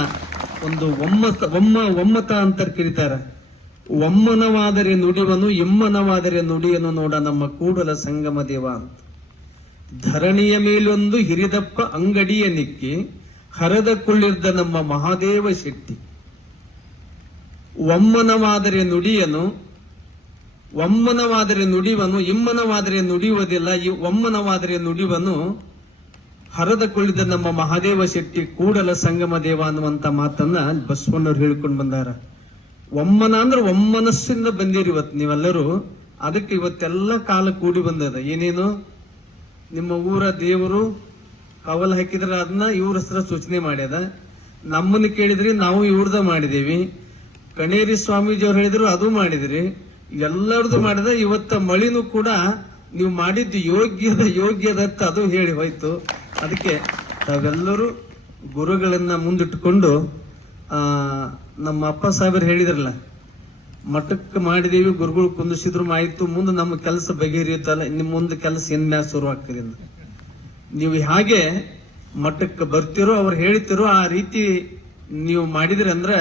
ಒಂದು ಒಮ್ಮತ ಅಂತ ಕರೀತಾರ. ಒಮ್ಮನವಾದರೆ ನುಡಿವನು, ಇಮ್ಮನವಾದರೆ ನುಡಿಯನು ನೋಡ ನಮ್ಮ ಕೂಡಲ ಸಂಗಮ ದೇವ ಅಂತ. ಧರಣಿಯ ಮೇಲೊಂದು ಹಿರಿದಪ್ಪ ಅಂಗಡಿಯ ನಿಕ್ಕಿ ಹರದ ಕುಳ್ಳಿರ್ದ ನಮ್ಮ ಮಹಾದೇವ ಶೆಟ್ಟಿ. ಒಮ್ಮನವಾದರೆ ನುಡಿಯನು, ಒಮ್ಮನವಾದರೆ ನುಡಿವನು, ಇಮ್ಮನವಾದರೆ ನುಡಿಯುವುದಿಲ್ಲ. ಈ ಒಮ್ಮನವಾದರೆ ನುಡಿವನು ಹರದ ಕುಳ್ಳಿದ ನಮ್ಮ ಮಹಾದೇವ ಶೆಟ್ಟಿ ಕೂಡಲ ಸಂಗಮ ದೇವ ಅನ್ನುವಂತ ಮಾತನ್ನ ಬಸವಣ್ಣವ್ರು ಹೇಳ್ಕೊಂಡು ಬಂದಾರ. ಒಮ್ಮನ ಅಂದ್ರೆ ಒಮ್ಮನಸ್ಸಿಂದ ಬಂದಿರಿ ಇವತ್ತು ನೀವೆಲ್ಲರೂ. ಅದಕ್ಕೆ ಇವತ್ತೆಲ್ಲ ಕಾಲ ಕೂಡಿ ಬಂದದ. ಏನೇನು ನಿಮ್ಮ ಊರ ದೇವರು ಕವಲ್ ಹಾಕಿದ್ರೆ ಅದನ್ನ ಇವ್ರ ಹೆಸರ ಸೂಚನೆ ಮಾಡ್ಯದ. ನಮ್ಮನ್ನ ಕೇಳಿದ್ರಿ, ನಾವು ಇವ್ರದ ಮಾಡಿದೇವಿ. ಕಣೇರಿ ಸ್ವಾಮೀಜಿ ಅವ್ರು ಹೇಳಿದ್ರು, ಅದು ಮಾಡಿದ್ರಿ. ಎಲ್ಲರದು ಮಾಡಿದ. ಇವತ್ತ ಮಳಿನೂ ಕೂಡ ನೀವು ಮಾಡಿದ್ದು ಯೋಗ್ಯದತ್ತ ಅದು ಹೇಳಿ ಹೋಯ್ತು. ಅದಕ್ಕೆ ತಾವೆಲ್ಲರೂ ಗುರುಗಳನ್ನ ಮುಂದಿಟ್ಟುಕೊಂಡು ನಮ್ಮ ಅಪ್ಪ ಸಾಹೇಬರು ಹೇಳಿದ್ರಲ್ಲ, ಮಠಕ್ಕೆ ಮಾಡಿದೀವಿ, ಗುರುಗಳು ಕುಂದಿಸಿದ್ರು ಆಯ್ತು, ಮುಂದೆ ನಮ್ಮ ಕೆಲಸ ಬಗೆಹರಿಯುತ್ತಲ್ಲ, ನಿಮ್ಮ ಮುಂದೆ ಕೆಲಸ ಇನ್ಮ್ಯಾಲ ಶುರು ಆಗ್ತದೆ. ನೀವು ಹಾಗೆ ಮಠಕ್ಕೆ ಬರ್ತಿರೋ, ಅವ್ರು ಹೇಳ್ತಿರೋ ಆ ರೀತಿ ನೀವು ಮಾಡಿದ್ರಿ ಅಂದ್ರೆ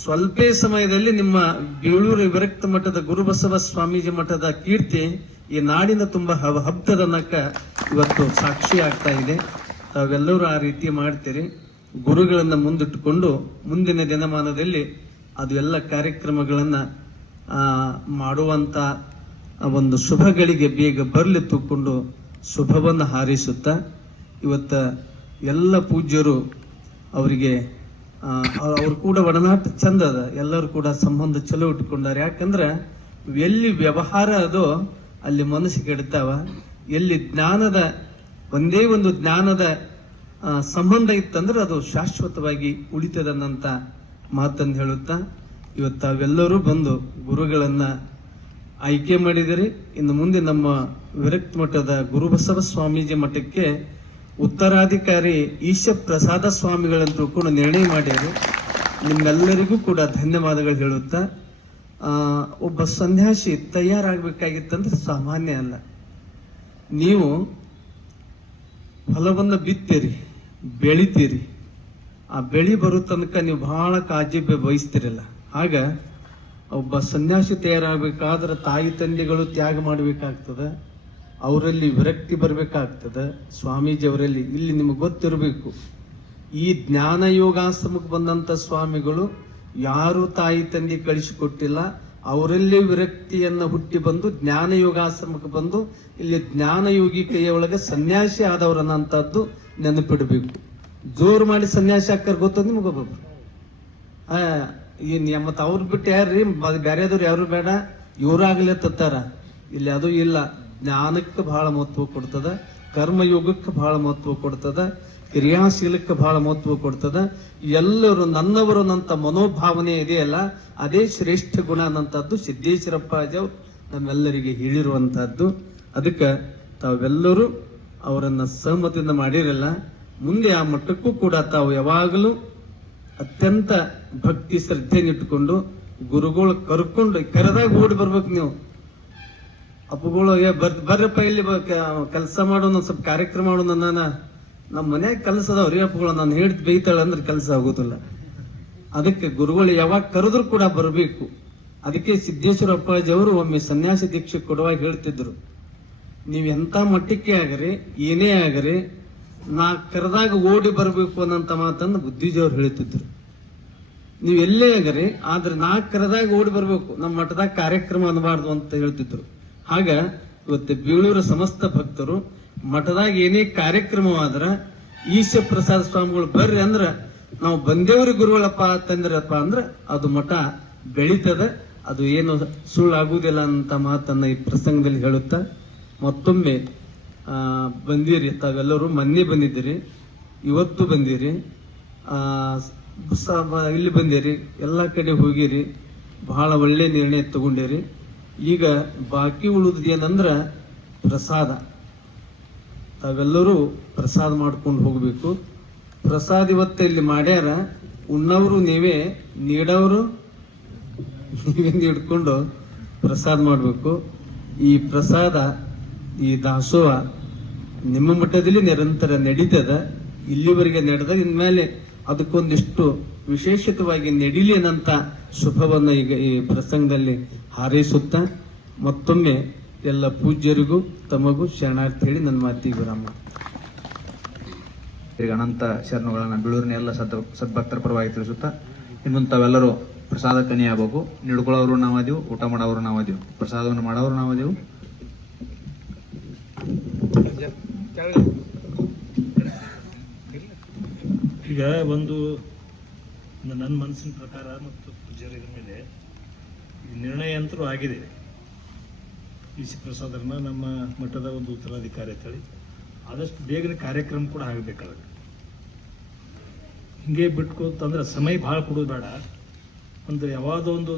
ಸ್ವಲ್ಪ ಸಮಯದಲ್ಲಿ ನಿಮ್ಮ ಬೀಳೂರು ವಿರಕ್ತ ಮಠದ ಗುರುಬಸವ ಸ್ವಾಮೀಜಿ ಮಠದ ಕೀರ್ತಿ ಈ ನಾಡಿನ ತುಂಬಾ ಹಬ್ಬದನ್ನಕ್ಕ ಇವತ್ತು ಸಾಕ್ಷಿ ಆಗ್ತಾ ಇದೆ. ತಾವೆಲ್ಲರೂ ಆ ರೀತಿ ಮಾಡ್ತೀರಿ. ಗುರುಗಳನ್ನ ಮುಂದಿಟ್ಟುಕೊಂಡು ಮುಂದಿನ ದಿನಮಾನದಲ್ಲಿ ಅದು ಎಲ್ಲ ಕಾರ್ಯಕ್ರಮಗಳನ್ನ ಮಾಡುವಂತ ಒಂದು ಶುಭಗಳಿಗೆ ಬೇಗ ಬರಲಿ ತೂಕೊಂಡು ಶುಭವನ್ನು ಹಾರೈಸುತ್ತಾ, ಇವತ್ತ ಎಲ್ಲ ಪೂಜ್ಯರು ಅವರಿಗೆ ಅವ್ರು ಕೂಡ ಒಡನಾಟ ಚಂದ ಅದ. ಎಲ್ಲರೂ ಕೂಡ ಸಂಬಂಧ ಚಲೋ ಇಟ್ಕೊಂಡಾರೆ. ಯಾಕಂದ್ರೆ ಎಲ್ಲಿ ವ್ಯವಹಾರ ಅದೋ ಅಲ್ಲಿ ಮನಸ್ಸು ಕೆಡ್ತಾವ. ಎಲ್ಲಿ ಜ್ಞಾನದ ಒಂದೇ ಒಂದು ಜ್ಞಾನದ ಸಂಬಂಧ ಇತ್ತಂದ್ರೆ ಅದು ಶಾಶ್ವತವಾಗಿ ಉಳಿತದನ್ನಂತ ಮಾತನ್ನು ಹೇಳುತ್ತಾ, ಇವತ್ತು ತಾವೆಲ್ಲರೂ ಬಂದು ಗುರುಗಳನ್ನ ಆಯ್ಕೆ ಮಾಡಿದಿರಿ. ಇನ್ನು ಮುಂದೆ ನಮ್ಮ ವಿರಕ್ತ ಮಠದ ಗುರುಬಸವ ಸ್ವಾಮೀಜಿ ಮಠಕ್ಕೆ ಉತ್ತರಾಧಿಕಾರಿ ಈಶ ಪ್ರಸಾದ ಸ್ವಾಮಿಗಳಂತೂ ಕೂಡ ನಿರ್ಣಯ ಮಾಡ್ಯಾರು. ನಿಮ್ಮೆಲ್ಲರಿಗೂ ಕೂಡ ಧನ್ಯವಾದಗಳು ಹೇಳುತ್ತಾ, ಒಬ್ಬ ಸನ್ಯಾಸಿ ತಯಾರಾಗಬೇಕಾಗಿತ್ತಂದ್ರೆ ಸಾಮಾನ್ಯ ಅಲ್ಲ. ನೀವು ಫಲವನ್ನು ಬಿತ್ತೀರಿ, ಬೆಳಿತೀರಿ, ಆ ಬೆಳಿ ಬರೋ ತನಕ ನೀವು ಬಹಳ ಕಾಳಜಿ ವಹಿಸ್ತಿರಲ್ಲ. ಆಗ ಒಬ್ಬ ಸನ್ಯಾಸಿ ತಯಾರಾಗಬೇಕಾದ್ರೆ ತಾಯಿ ತಂದೆಗಳು ತ್ಯಾಗ ಮಾಡಬೇಕಾಗ್ತದೆ, ಅವರಲ್ಲಿ ವಿರಕ್ತಿ ಬರಬೇಕಾಗ್ತದೆ. ಸ್ವಾಮೀಜಿ ಅವರಲ್ಲಿ ಇಲ್ಲಿ ನಿಮಗೆ ಗೊತ್ತಿರಬೇಕು, ಈ ಜ್ಞಾನ ಯೋಗಾಶ್ರಮಕ್ಕೆ ಬಂದಂತ ಸ್ವಾಮಿಗಳು ಯಾರು ತಾಯಿ ತಂದೆ ಕಳಿಸಿಕೊಟ್ಟಿಲ್ಲ. ಅವರಲ್ಲಿ ವಿರಕ್ತಿಯನ್ನ ಹುಟ್ಟಿ ಬಂದು ಜ್ಞಾನ ಯೋಗಾಶ್ರಮಕ್ಕೆ ಬಂದು ಇಲ್ಲಿ ಜ್ಞಾನ ಯೋಗಿ ಕೈಯ ಒಳಗೆ ಸನ್ಯಾಸಿ ಆದವರನ್ನಂತದ್ದು ನೆನಪಿಡಬೇಕು. ಜೋರು ಮಾಡಿ ಸನ್ಯಾಸಿ ಹಾಕರ್ ಗೊತ್ತದ ನಿಮಗೊಬ್ಬೊಬ್ರು. ಮತ್ತ ಅವ್ರು ಬಿಟ್ಟು ಯಾರ್ರಿ, ಬ್ಯಾರೆದವ್ರು ಯಾರು ಬೇಡ, ಇವರಾಗ್ಲೇ ತತ್ತಾರ. ಇಲ್ಲಿ ಅದು ಇಲ್ಲ. ಜ್ಞಾನಕ್ಕೆ ಬಹಳ ಮಹತ್ವ ಕೊಡ್ತದ, ಕರ್ಮಯೋಗಕ್ಕೆ ಬಹಳ ಮಹತ್ವ ಕೊಡ್ತದ, ಕ್ರಿಯಾಶೀಲಕ್ಕೆ ಬಹಳ ಮಹತ್ವ ಕೊಡ್ತದ. ಎಲ್ಲರೂ ನನ್ನವರನ್ನಂತ ಮನೋಭಾವನೆ ಇದೆಯಲ್ಲ, ಅದೇ ಶ್ರೇಷ್ಠ ಗುಣ ಅನ್ನಂತದ್ದು ಸಿದ್ದೇಶ್ವರಪ್ಪಾಜಿ ಅವರು ನಮ್ಮೆಲ್ಲರಿಗೆ ಹೇಳಿರುವಂತಹದ್ದು. ಅದಕ್ಕೆ ತಾವೆಲ್ಲರೂ ಅವರನ್ನ ಸಹಮತದಿಂದ ಮಾಡಿರಲ್ಲ. ಮುಂದೆ ಆ ಮಟ್ಟಕ್ಕೂ ಕೂಡ ತಾವು ಯಾವಾಗಲೂ ಅತ್ಯಂತ ಭಕ್ತಿ ಶ್ರದ್ಧೆನಿಟ್ಟುಕೊಂಡು ಗುರುಗಳು ಕರ್ಕೊಂಡು ಕರೆದಾಗ ಓಡಿ ಬರ್ಬೇಕು. ನೀವು ಅಪ್ಪುಗಳು ಬರ್ರಪ್ಪ ಇಲ್ಲಿ ಕೆಲಸ ಮಾಡೋಣ, ಸ್ವಲ್ಪ ಕಾರ್ಯಕ್ರಮ ಮಾಡೋಣ. ನಮ್ಮ ಮನ್ಯಾಗ ಕೆಲಸ ಅದಾವ್ರಿ ಅಪ್ಪುಗಳು, ನಾನು ಹೇಳಿದ್ ಬೈತಾಳ ಅಂದ್ರೆ ಕೆಲಸ ಆಗೋದಿಲ್ಲ. ಅದಕ್ಕೆ ಗುರುಗಳು ಯಾವಾಗ ಕರೆದ್ರು ಕೂಡ ಬರಬೇಕು. ಅದಕ್ಕೆ ಸಿದ್ದೇಶ್ವರ ಅಪ್ಪಾಜಿ ಅವರು ಒಮ್ಮೆ ಸನ್ಯಾಸಿ ದೀಕ್ಷೆ ಕೊಡುವಾಗ ಹೇಳ್ತಿದ್ರು, ನೀವು ಎಂತ ಮಟ್ಟಕ್ಕೆ ಆಗರಿ ಏನೇ ಆಗರಿ ನಾ ಕರೆದಾಗ ಓಡಿ ಬರಬೇಕು ಅನ್ನಂತ ಮಾತನ್ನು ಬುದ್ಧಿಜೀವರು ಹೇಳ್ತಿದ್ರು. ನೀವು ಎಲ್ಲೇ ಆಗರಿ ಆದ್ರೆ ನಾ ಕರೆದಾಗ ಓಡಿ ಬರ್ಬೇಕು, ನಮ್ಮ ಮಠದಾಗ ಕಾರ್ಯಕ್ರಮ ಅನ್ನಬಾರ್ದು ಅಂತ ಹೇಳ್ತಿದ್ರು. ಹಾಗ ಇವತ್ತು ಬೀಳೂರ ಸಮಸ್ತ ಭಕ್ತರು ಮಠದಾಗ ಏನೇ ಕಾರ್ಯಕ್ರಮವಾದ್ರ ಈಶ ಪ್ರಸಾದ ಸ್ವಾಮಿಗಳು ಬರ್ರಿ ಅಂದ್ರ ನಾವು ಬಂದೇವ್ರಿ ಗುರುಗಳಪ್ಪ ತಂದ್ರಪ್ಪ ಅಂದ್ರ ಅದು ಮಠ ಬೆಳೀತದ. ಅದು ಏನು ಸುಳ್ಳಾಗುವುದಿಲ್ಲ ಅಂತ ಮಾತನ್ನ ಈ ಪ್ರಸಂಗದಲ್ಲಿ ಹೇಳುತ್ತಾ ಮತ್ತೊಮ್ಮೆ ಬಂದಿರಿ. ತಾವೆಲ್ಲರೂ ಮೊನ್ನೆ ಬಂದಿದ್ದೀರಿ, ಇವತ್ತು ಬಂದಿರಿ, ಇಲ್ಲಿ ಬಂದಿರಿ, ಎಲ್ಲ ಕಡೆ ಹೋಗಿರಿ, ಬಹಳ ಒಳ್ಳೆ ನಿರ್ಣಯ ತಗೊಂಡಿರಿ. ಈಗ ಬಾಕಿ ಉಳಿದ ಏನಂದ್ರ ಪ್ರಸಾದ. ತಾವೆಲ್ಲರೂ ಪ್ರಸಾದ ಮಾಡ್ಕೊಂಡು ಹೋಗ್ಬೇಕು. ಪ್ರಸಾದ ಇವತ್ತು ಇಲ್ಲಿ ಮಾಡ್ಯಾರ, ಉಣ್ಣವರು ನೀವೇ, ನೀಡವರು ನೀವೇ ನೀಡ್ಕೊಂಡು ಪ್ರಸಾದ ಮಾಡಬೇಕು. ಈ ಪ್ರಸಾದ, ಈ ದಾಸೋಹ ನಿಮ್ಮ ಮಟ್ಟದಲ್ಲಿ ನಿರಂತರ ನಡೀತದ. ಇಲ್ಲಿವರೆಗೆ ನಡೆದ, ಇನ್ಮೇಲೆ ಅದಕ್ಕೊಂದಿಷ್ಟು ವಿಶೇಷಿತವಾಗಿ ನಡೀಲಿ ಅನ್ನಂತ ಶುಭವನ್ನು ಈಗ ಈ ಪ್ರಸಂಗದಲ್ಲಿ ಹಾರೈಸುತ್ತಾ ಮತ್ತೊಮ್ಮೆ ಎಲ್ಲ ಪೂಜ್ಯರಿಗೂ ತಮಗೂ ಶರಣಾರ್ಥಿ ಹೇಳಿ ನನ್ನ ಮಾತಿಗೆ ವಿರಾಮ. ಈಗ ಅನಂತ ಶರಣುಗಳನ್ನ ಬೀಳೂರಿನ ಎಲ್ಲ ಸದ್ಭಕ್ತರ ಪರವಾಗಿ ತಿಳಿಸುತ್ತಾ ಇನ್ನು ತಾವೆಲ್ಲರೂ ಪ್ರಸಾದ ಕನಿ ಆಗಬೇಕು. ನಿಡ್ಕೊಳ್ಳೋರು ನಾವದೀವು, ಊಟ ಮಾಡೋರು ನಾವದೀವು, ಪ್ರಸಾದವನ್ನು ಮಾಡೋರು ನಾವದೀವು. ಈಗ ಒಂದು ನನ್ನ ಮನಸ್ಸಿನ ಪ್ರಕಾರ ಮತ್ತು ಪೂಜಾರಿ ಇದ್ರ ಮೇಲೆ ನಿರ್ಣಯ ಅಂತರೂ ಆಗಿದೆ. ಈ ಪ್ರಸಾದರನ್ನ ನಮ್ಮ ಮಠದ ಒಂದು ಉತ್ತರಾಧಿಕಾರಿ ಅಂತೇಳಿ ಆದಷ್ಟು ಬೇಗನೆ ಕಾರ್ಯಕ್ರಮ ಕೂಡ ಆಗಬೇಕಾಗುತ್ತೆ. ಹಿಂಗೆ ಬಿಟ್ಕೋತಂದ್ರೆ ಸಮಯ ಭಾಳ ಕೊಡೋದು ಬೇಡ. ಒಂದು ಯಾವುದೋ ಒಂದು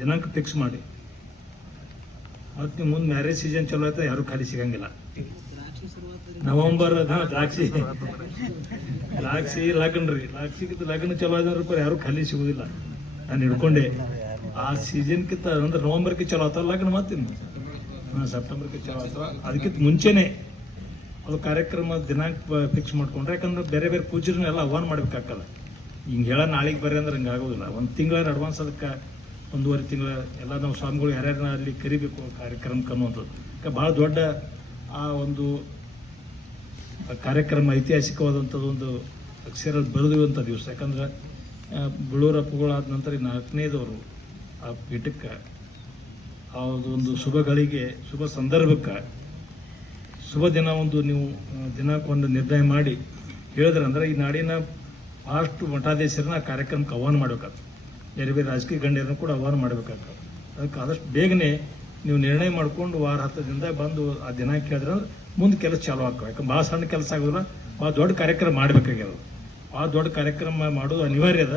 ದಿನಾಂಕ ಫಿಕ್ಸ್ ಮಾಡಿ. ಮತ್ತು ನೀವು ಮುಂದೆ ಮ್ಯಾರೇಜ್ ಸೀಸನ್ ಚಲೋ ಆಯ್ತಾ ಯಾರು ಖಾಲಿ ಸಿಗಂಗಿಲ್ಲ. ನವೆಂಬರ್ ದ್ರಾಕ್ಷಿ ಲಗ್ನ ರೀ, ಲಗ್ನ ಚಲೋ ಆದ್ರೆ ಯಾರು ಖಾಲಿ ಸಿಗುದಿಲ್ಲ. ನಾನು ಹಿಡ್ಕೊಂಡೆ ಆ ಸೀಸನ್ಕಿಂತ ಅಂದ್ರೆ ನವೆಂಬರ್ಗೆ ಚಲೋ ಆತ ಲಗ್ನ, ಮತ್ತಿನ್ನು ಸೆಪ್ಟೆಂಬರ್ಗೆ ಚಲೋ ಆತ. ಅದಕ್ಕಿಂತ ಮುಂಚೆನೆ ಅದು ಕಾರ್ಯಕ್ರಮ ದಿನಾಂಕ ಫಿಕ್ಸ್ ಮಾಡ್ಕೊಂಡ್ರೆ, ಯಾಕಂದ್ರೆ ಬೇರೆ ಬೇರೆ ಪೂಜೆಲ್ಲ ಆಹ್ವಾನ ಮಾಡ್ಬೇಕಾಗಲ್ಲ. ಹಿಂಗೆ ಹೇಳ ನಾಳೆಗೆ ಬರ್ರಿ ಅಂದ್ರೆ ಹಂಗೆ ಆಗೋದಿಲ್ಲ. ಒಂದು ತಿಂಗಳ ಅಡ್ವಾನ್ಸ್, ಅದಕ್ಕೆ 1.5 ತಿಂಗಳ ಎಲ್ಲ ನಾವು ಸ್ವಾಮಿಗಳು ಯಾರ್ಯಾರನ್ನ ಅಲ್ಲಿ ಕರಿಬೇಕು ಕಾರ್ಯಕ್ರಮಕ್ಕೆ ಅನ್ನುವಂಥದ್ದು. ಭಾಳ ದೊಡ್ಡ ಆ ಒಂದು ಕಾರ್ಯಕ್ರಮ ಐತಿಹಾಸಿಕವಾದಂಥದ್ದು ಒಂದು ಅಕ್ಷರ ಬರೆದಿರುವಂಥ ದಿವಸ. ಯಾಕಂದ್ರೆ ಬೀಳೂರಪ್ಪಗಳಾದ ನಂತರ 4ನೇದವರು ಆ ಪೀಠಕ್ಕೆ ಆ ಒಂದು ಶುಭ ಗಳಿಗೆ, ಶುಭ ಸಂದರ್ಭಕ್ಕೆ, ಶುಭ ದಿನ ಒಂದು ನೀವು ದಿನಕ್ಕೊಂದು ನಿರ್ಣಯ ಮಾಡಿ ಹೇಳಿದ್ರೆ ಅಂದ್ರೆ ಈ ನಾಡಿನ ಭಾಳಷ್ಟು ಮಠಾಧೀಶರನ್ನ ಆ ಕಾರ್ಯಕ್ರಮಕ್ಕೆ ಆಹ್ವಾನ ಮಾಡಬೇಕಾಗ್ತದೆ. ಬೇರೆ ಬೇರೆ ರಾಜಕೀಯ ಗಣ್ಯರನ್ನು ಕೂಡ ಆಹ್ವಾನ ಮಾಡಬೇಕಾಗ್ತದೆ. ಅದಕ್ಕೆ ಆದಷ್ಟು ಬೇಗನೆ ನೀವು ನಿರ್ಣಯ ಮಾಡ್ಕೊಂಡು 10 ದಿನದಾಗ ಬಂದು ಆ ದಿನ ಕೇಳಿದ್ರೆ ಮುಂದೆ ಕೆಲಸ ಚಾಲು ಆಗ್ತವೆ. ಯಾಕಂದ್ರೆ ಭಾಳ ಸಣ್ಣ ಕೆಲಸ ಆಗೋದಿಲ್ಲ, ಭಾಳ ದೊಡ್ಡ ಕಾರ್ಯಕ್ರಮ ಮಾಡಬೇಕಾಗ್ಯದ. ಭಾಳ ದೊಡ್ಡ ಕಾರ್ಯಕ್ರಮ ಮಾಡೋದು ಅನಿವಾರ್ಯ ಅದ.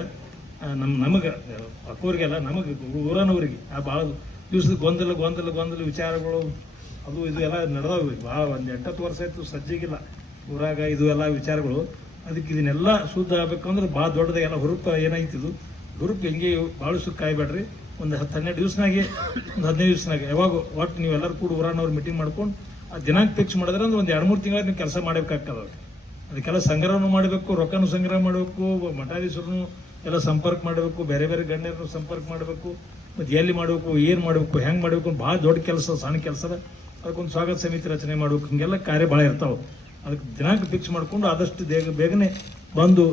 ನಮಗೆ ಅಕ್ಕೋರಿಗೆಲ್ಲ, ನಮಗೆ ಊರನವ್ರಿಗೆ ಆ ಭಾಳ ದಿವಸದ ಗೊಂದಲ ವಿಚಾರಗಳು ಅದು ಇದು ಎಲ್ಲ ನಡೆದವು. ಭಾಳ 1-8 ವರ್ಷ ಆಯ್ತು ಸಜ್ಜಿಗಿಲ್ಲ ಊರಾಗ ಇದು ಎಲ್ಲ ವಿಚಾರಗಳು. ಅದಕ್ಕೆ ಇದನ್ನೆಲ್ಲ ಶುದ್ಧ ಆಗ್ಬೇಕಂದ್ರೆ ಭಾಳ ದೊಡ್ಡದಾಗೆಲ್ಲ ಹುರುಪ ಏನೈತಿದು ಹುರುಪು ಹಿಂಗೆ ಭಾಳ ಸುಖ ಕಾಯ್ಬೇಡ್ರಿ. ಒಂದು 10-12 ದಿವಸನಾಗೆ, ಒಂದು 15 ದಿವಸನಾಗೆ ಯಾವಾಗ ಒಟ್ಟು ನೀವೆಲ್ಲರೂ ಕೂಡ ಊರಾನವ್ರು ಮೀಟಿಂಗ್ ಮಾಡ್ಕೊಂಡು ಆ ದಿನಾಂಕ ಫಿಕ್ಸ್ ಮಾಡಿದ್ರೆ ಅಂದ್ರೆ ಒಂದು 2-3 ತಿಂಗಳ ನೀವು ಕೆಲಸ ಮಾಡಬೇಕಾಗ್ತದೆ. ಅದಕ್ಕೆಲ್ಲ ಸಂಗ್ರಹನೂ ಮಾಡಬೇಕು, ರೊಕ್ಕನೂ ಸಂಗ್ರಹ ಮಾಡಬೇಕು, ಮಠಾಧೀಶರನ್ನು ಎಲ್ಲ ಸಂಪರ್ಕ ಮಾಡಬೇಕು, ಬೇರೆ ಬೇರೆ ಗಣ್ಯರನ್ನು ಸಂಪರ್ಕ ಮಾಡಬೇಕು, ಮತ್ತು ಎಲ್ಲಿ ಮಾಡಬೇಕು, ಏನು ಮಾಡಬೇಕು, ಹೆಂಗೆ ಮಾಡಬೇಕು, ಭಾಳ ದೊಡ್ಡ ಕೆಲಸ, ಸಣ್ಣ ಕೆಲಸ. ಅದಕ್ಕೊಂದು ಸ್ವಾಗತ ಸಮಿತಿ ರಚನೆ ಮಾಡ್ಬೇಕು, ಹಿಂಗೆಲ್ಲ ಕಾರ್ಯ ಭಾಳ ಇರ್ತಾವೆ. ಅದಕ್ಕೆ ದಿನಾಂಕ ಫಿಕ್ಸ್ ಮಾಡಿಕೊಂಡು ಆದಷ್ಟು ಬೇಗನೆ ಬಂದು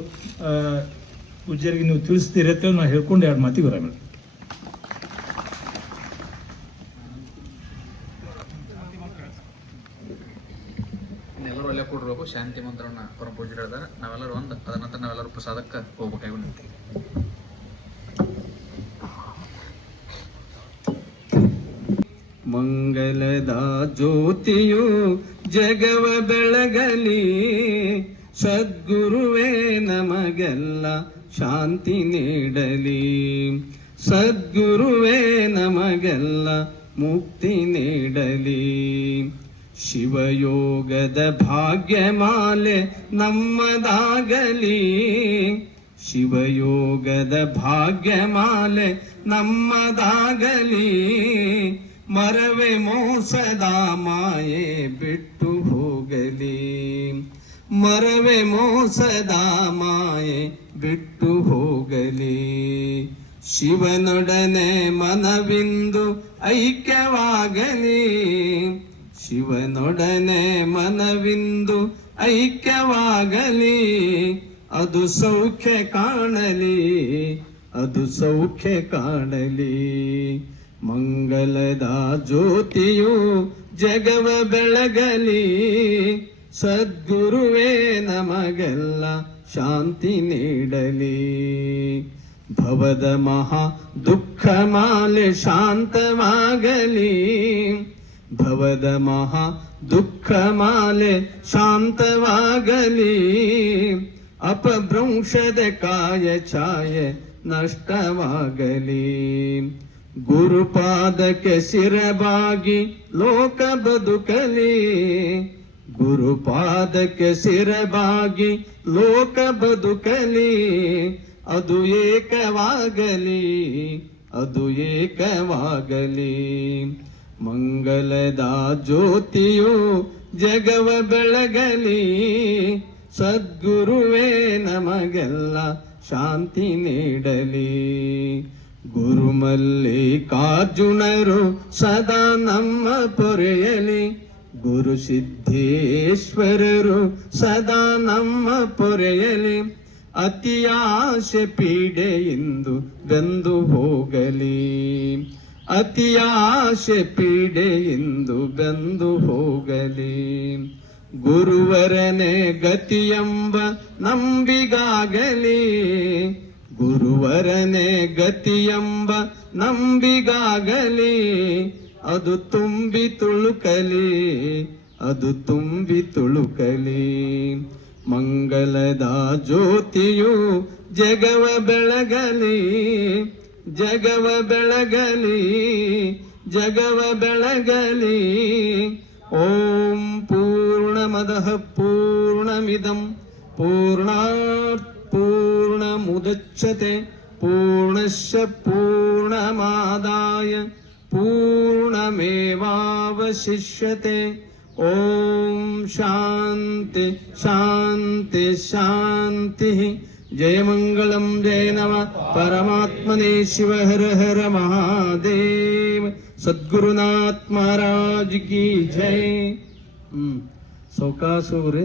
ಪೂಜ್ಯರಿಗೆ ನೀವು ತಿಳಿಸ್ತೀರಿ ಅಂತೇಳಿ ನಾನು ಹೇಳ್ಕೊಂಡು 2 ಮಾತಿಗೆ ಬರೋಣ. ಎಲ್ಲರೂ ಅಲ್ಲೇ ಕೂಡಿರ್ಬೇಕು. ಶಾಂತಿ ಮಂತ್ರವನ್ನ ಪರಮ ಪೂಜ್ಯರು ಹೇಳಿದಾಗ ನಾವೆಲ್ಲರೂ ಒಂದು, ಅದ ನಂತರ ನಾವೆಲ್ಲರೂ ಪ್ರಸಾದಕ್ಕೆ ಹೋಗ್ಬೇಕಾಗಿ. ಮಂಗಲದ ಜ್ಯೋತಿಯು ಜಗವ ಬೆಳಗಲಿ, ಸದ್ಗುರುವೇ ನಮಗೆಲ್ಲ ಶಾಂತಿ ನೀಡಲಿ, ಸದ್ಗುರುವೇ ನಮಗೆಲ್ಲ ಮುಕ್ತಿ ನೀಡಲಿ. ಶಿವಯೋಗದ ಭಾಗ್ಯಮಾಲೆ ನಮ್ಮದಾಗಲಿ, ಶಿವಯೋಗದ ಭಾಗ್ಯಮಾಲೆ ನಮ್ಮದಾಗಲಿ. ಮರವೆ ಮೋಸದ ಮಾಯೆ ಬಿಟ್ಟು ಹೋಗಲಿ, ಮರವೆ ಮೋಸದ ಮಾಯೆ ಬಿಟ್ಟು ಹೋಗಲಿ. ಶಿವನೊಡನೆ ಮನವಿಂದು ಐಕ್ಯವಾಗಲಿ, ಶಿವನೊಡನೆ ಮನವಿಂದು ಐಕ್ಯವಾಗಲಿ. ಅದು ಸೌಖ್ಯ ಕಾಣಲಿ, ಅದು ಸೌಖ್ಯ ಕಾಣಲಿ. ಮಂಗಲದ ಜ್ಯೋತಿಯು ಜಗವ ಬೆಳಗಲಿ, ಸದ್ಗುರುವೇ ನಮಗೆಲ್ಲ ಶಾಂತಿ ನೀಡಲಿ. ಭವದ ಮಹಾ ದುಃಖ ಮಾಲೆ ಶಾಂತವಾಗಲಿ, ಭವದ ಮಹಾ ದುಃಖ ಮಾಲೆ ಶಾಂತವಾಗಲಿ. ಅಪಭ್ರಂಶದ ಕಾಯ ಛಾಯೆ ನಷ್ಟವಾಗಲಿ. ಗುರುಪಾದಕ್ಕೆ ಶಿರಬಾಗಿ ಲೋಕ ಬದುಕಲಿ, ಗುರುಪಾದಕ್ಕೆ ಶಿರಬಾಗಿ ಲೋಕ ಬದುಕಲಿ. ಅದು ಏಕವಾಗಲಿ, ಅದು ಏಕವಾಗಲಿ. ಮಂಗಲದ ಜ್ಯೋತಿಯು ಜಗವ ಬೆಳಗಲಿ, ಸದ್ಗುರುವೇ ನಮಗೆಲ್ಲ ಶಾಂತಿ ನೀಡಲಿ. ಗುರುಮಲ್ಲಿಕಾರ್ಜುನರು ಸದಾ ನಮ್ಮ ಪೊರೆಯಲಿ, ಗುರು ಸಿದ್ದೇಶ್ವರರು ಸದಾ ನಮ್ಮ ಪೊರೆಯಲಿ. ಅತಿಯಾಶೆ ಪೀಡೆಯಿಂದ ಬೆಂದು ಹೋಗಲಿ, ಅತಿಯಾಶೆ ಪೀಡೆಯಿಂದ ಬೆಂದು ಹೋಗಲಿ. ಗುರುವರನೇ ಗತಿಯೆಂಬ ನಂಬಿಗಾಗಲಿ, ಗುರುವರನೇ ಗತಿಯೆಂಬ ನಂಬಿಗಾಗಲಿ. ಅದು ತುಂಬಿ ತುಳುಕಲಿ, ಅದು ತುಂಬಿ ತುಳುಕಲಿ. ಮಂಗಲದ ಜ್ಯೋತಿಯು ಜಗವ ಬೆಳಗಲಿ, ಜಗವ ಬೆಳಗಲಿ, ಜಗವ ಬೆಳಗಲಿ. ಓಂ ಪೂರ್ಣಮದಃ ಪೂರ್ಣಮಿದಂ ಪೂರ್ಣಾತ್ ಪೂರ್ಣಮುದಚ್ಯತೆ ಪೂರ್ಣಸ್ಯ ಪೂರ್ಣಮಾದಾಯ ಪೂರ್ಣಮೇವಾವಶಿಷ್ಯತೆ. ಓಂ ಶಾಂತಿ ಶಾಂತಿ ಶಾಂತಿ. ಜಯ ಮಂಗಳಂ ಜಯ ನಮಃ ಪರಮಾತ್ಮನೇ ಶಿವ. ಹರ ಹರ ಮಹಾದೇವ. ಸದ್ಗುರುನಾಥ ಮಹಾರಾಜ್ ಕಿ ಜೈ. ಸೌಕಾಸುರಿ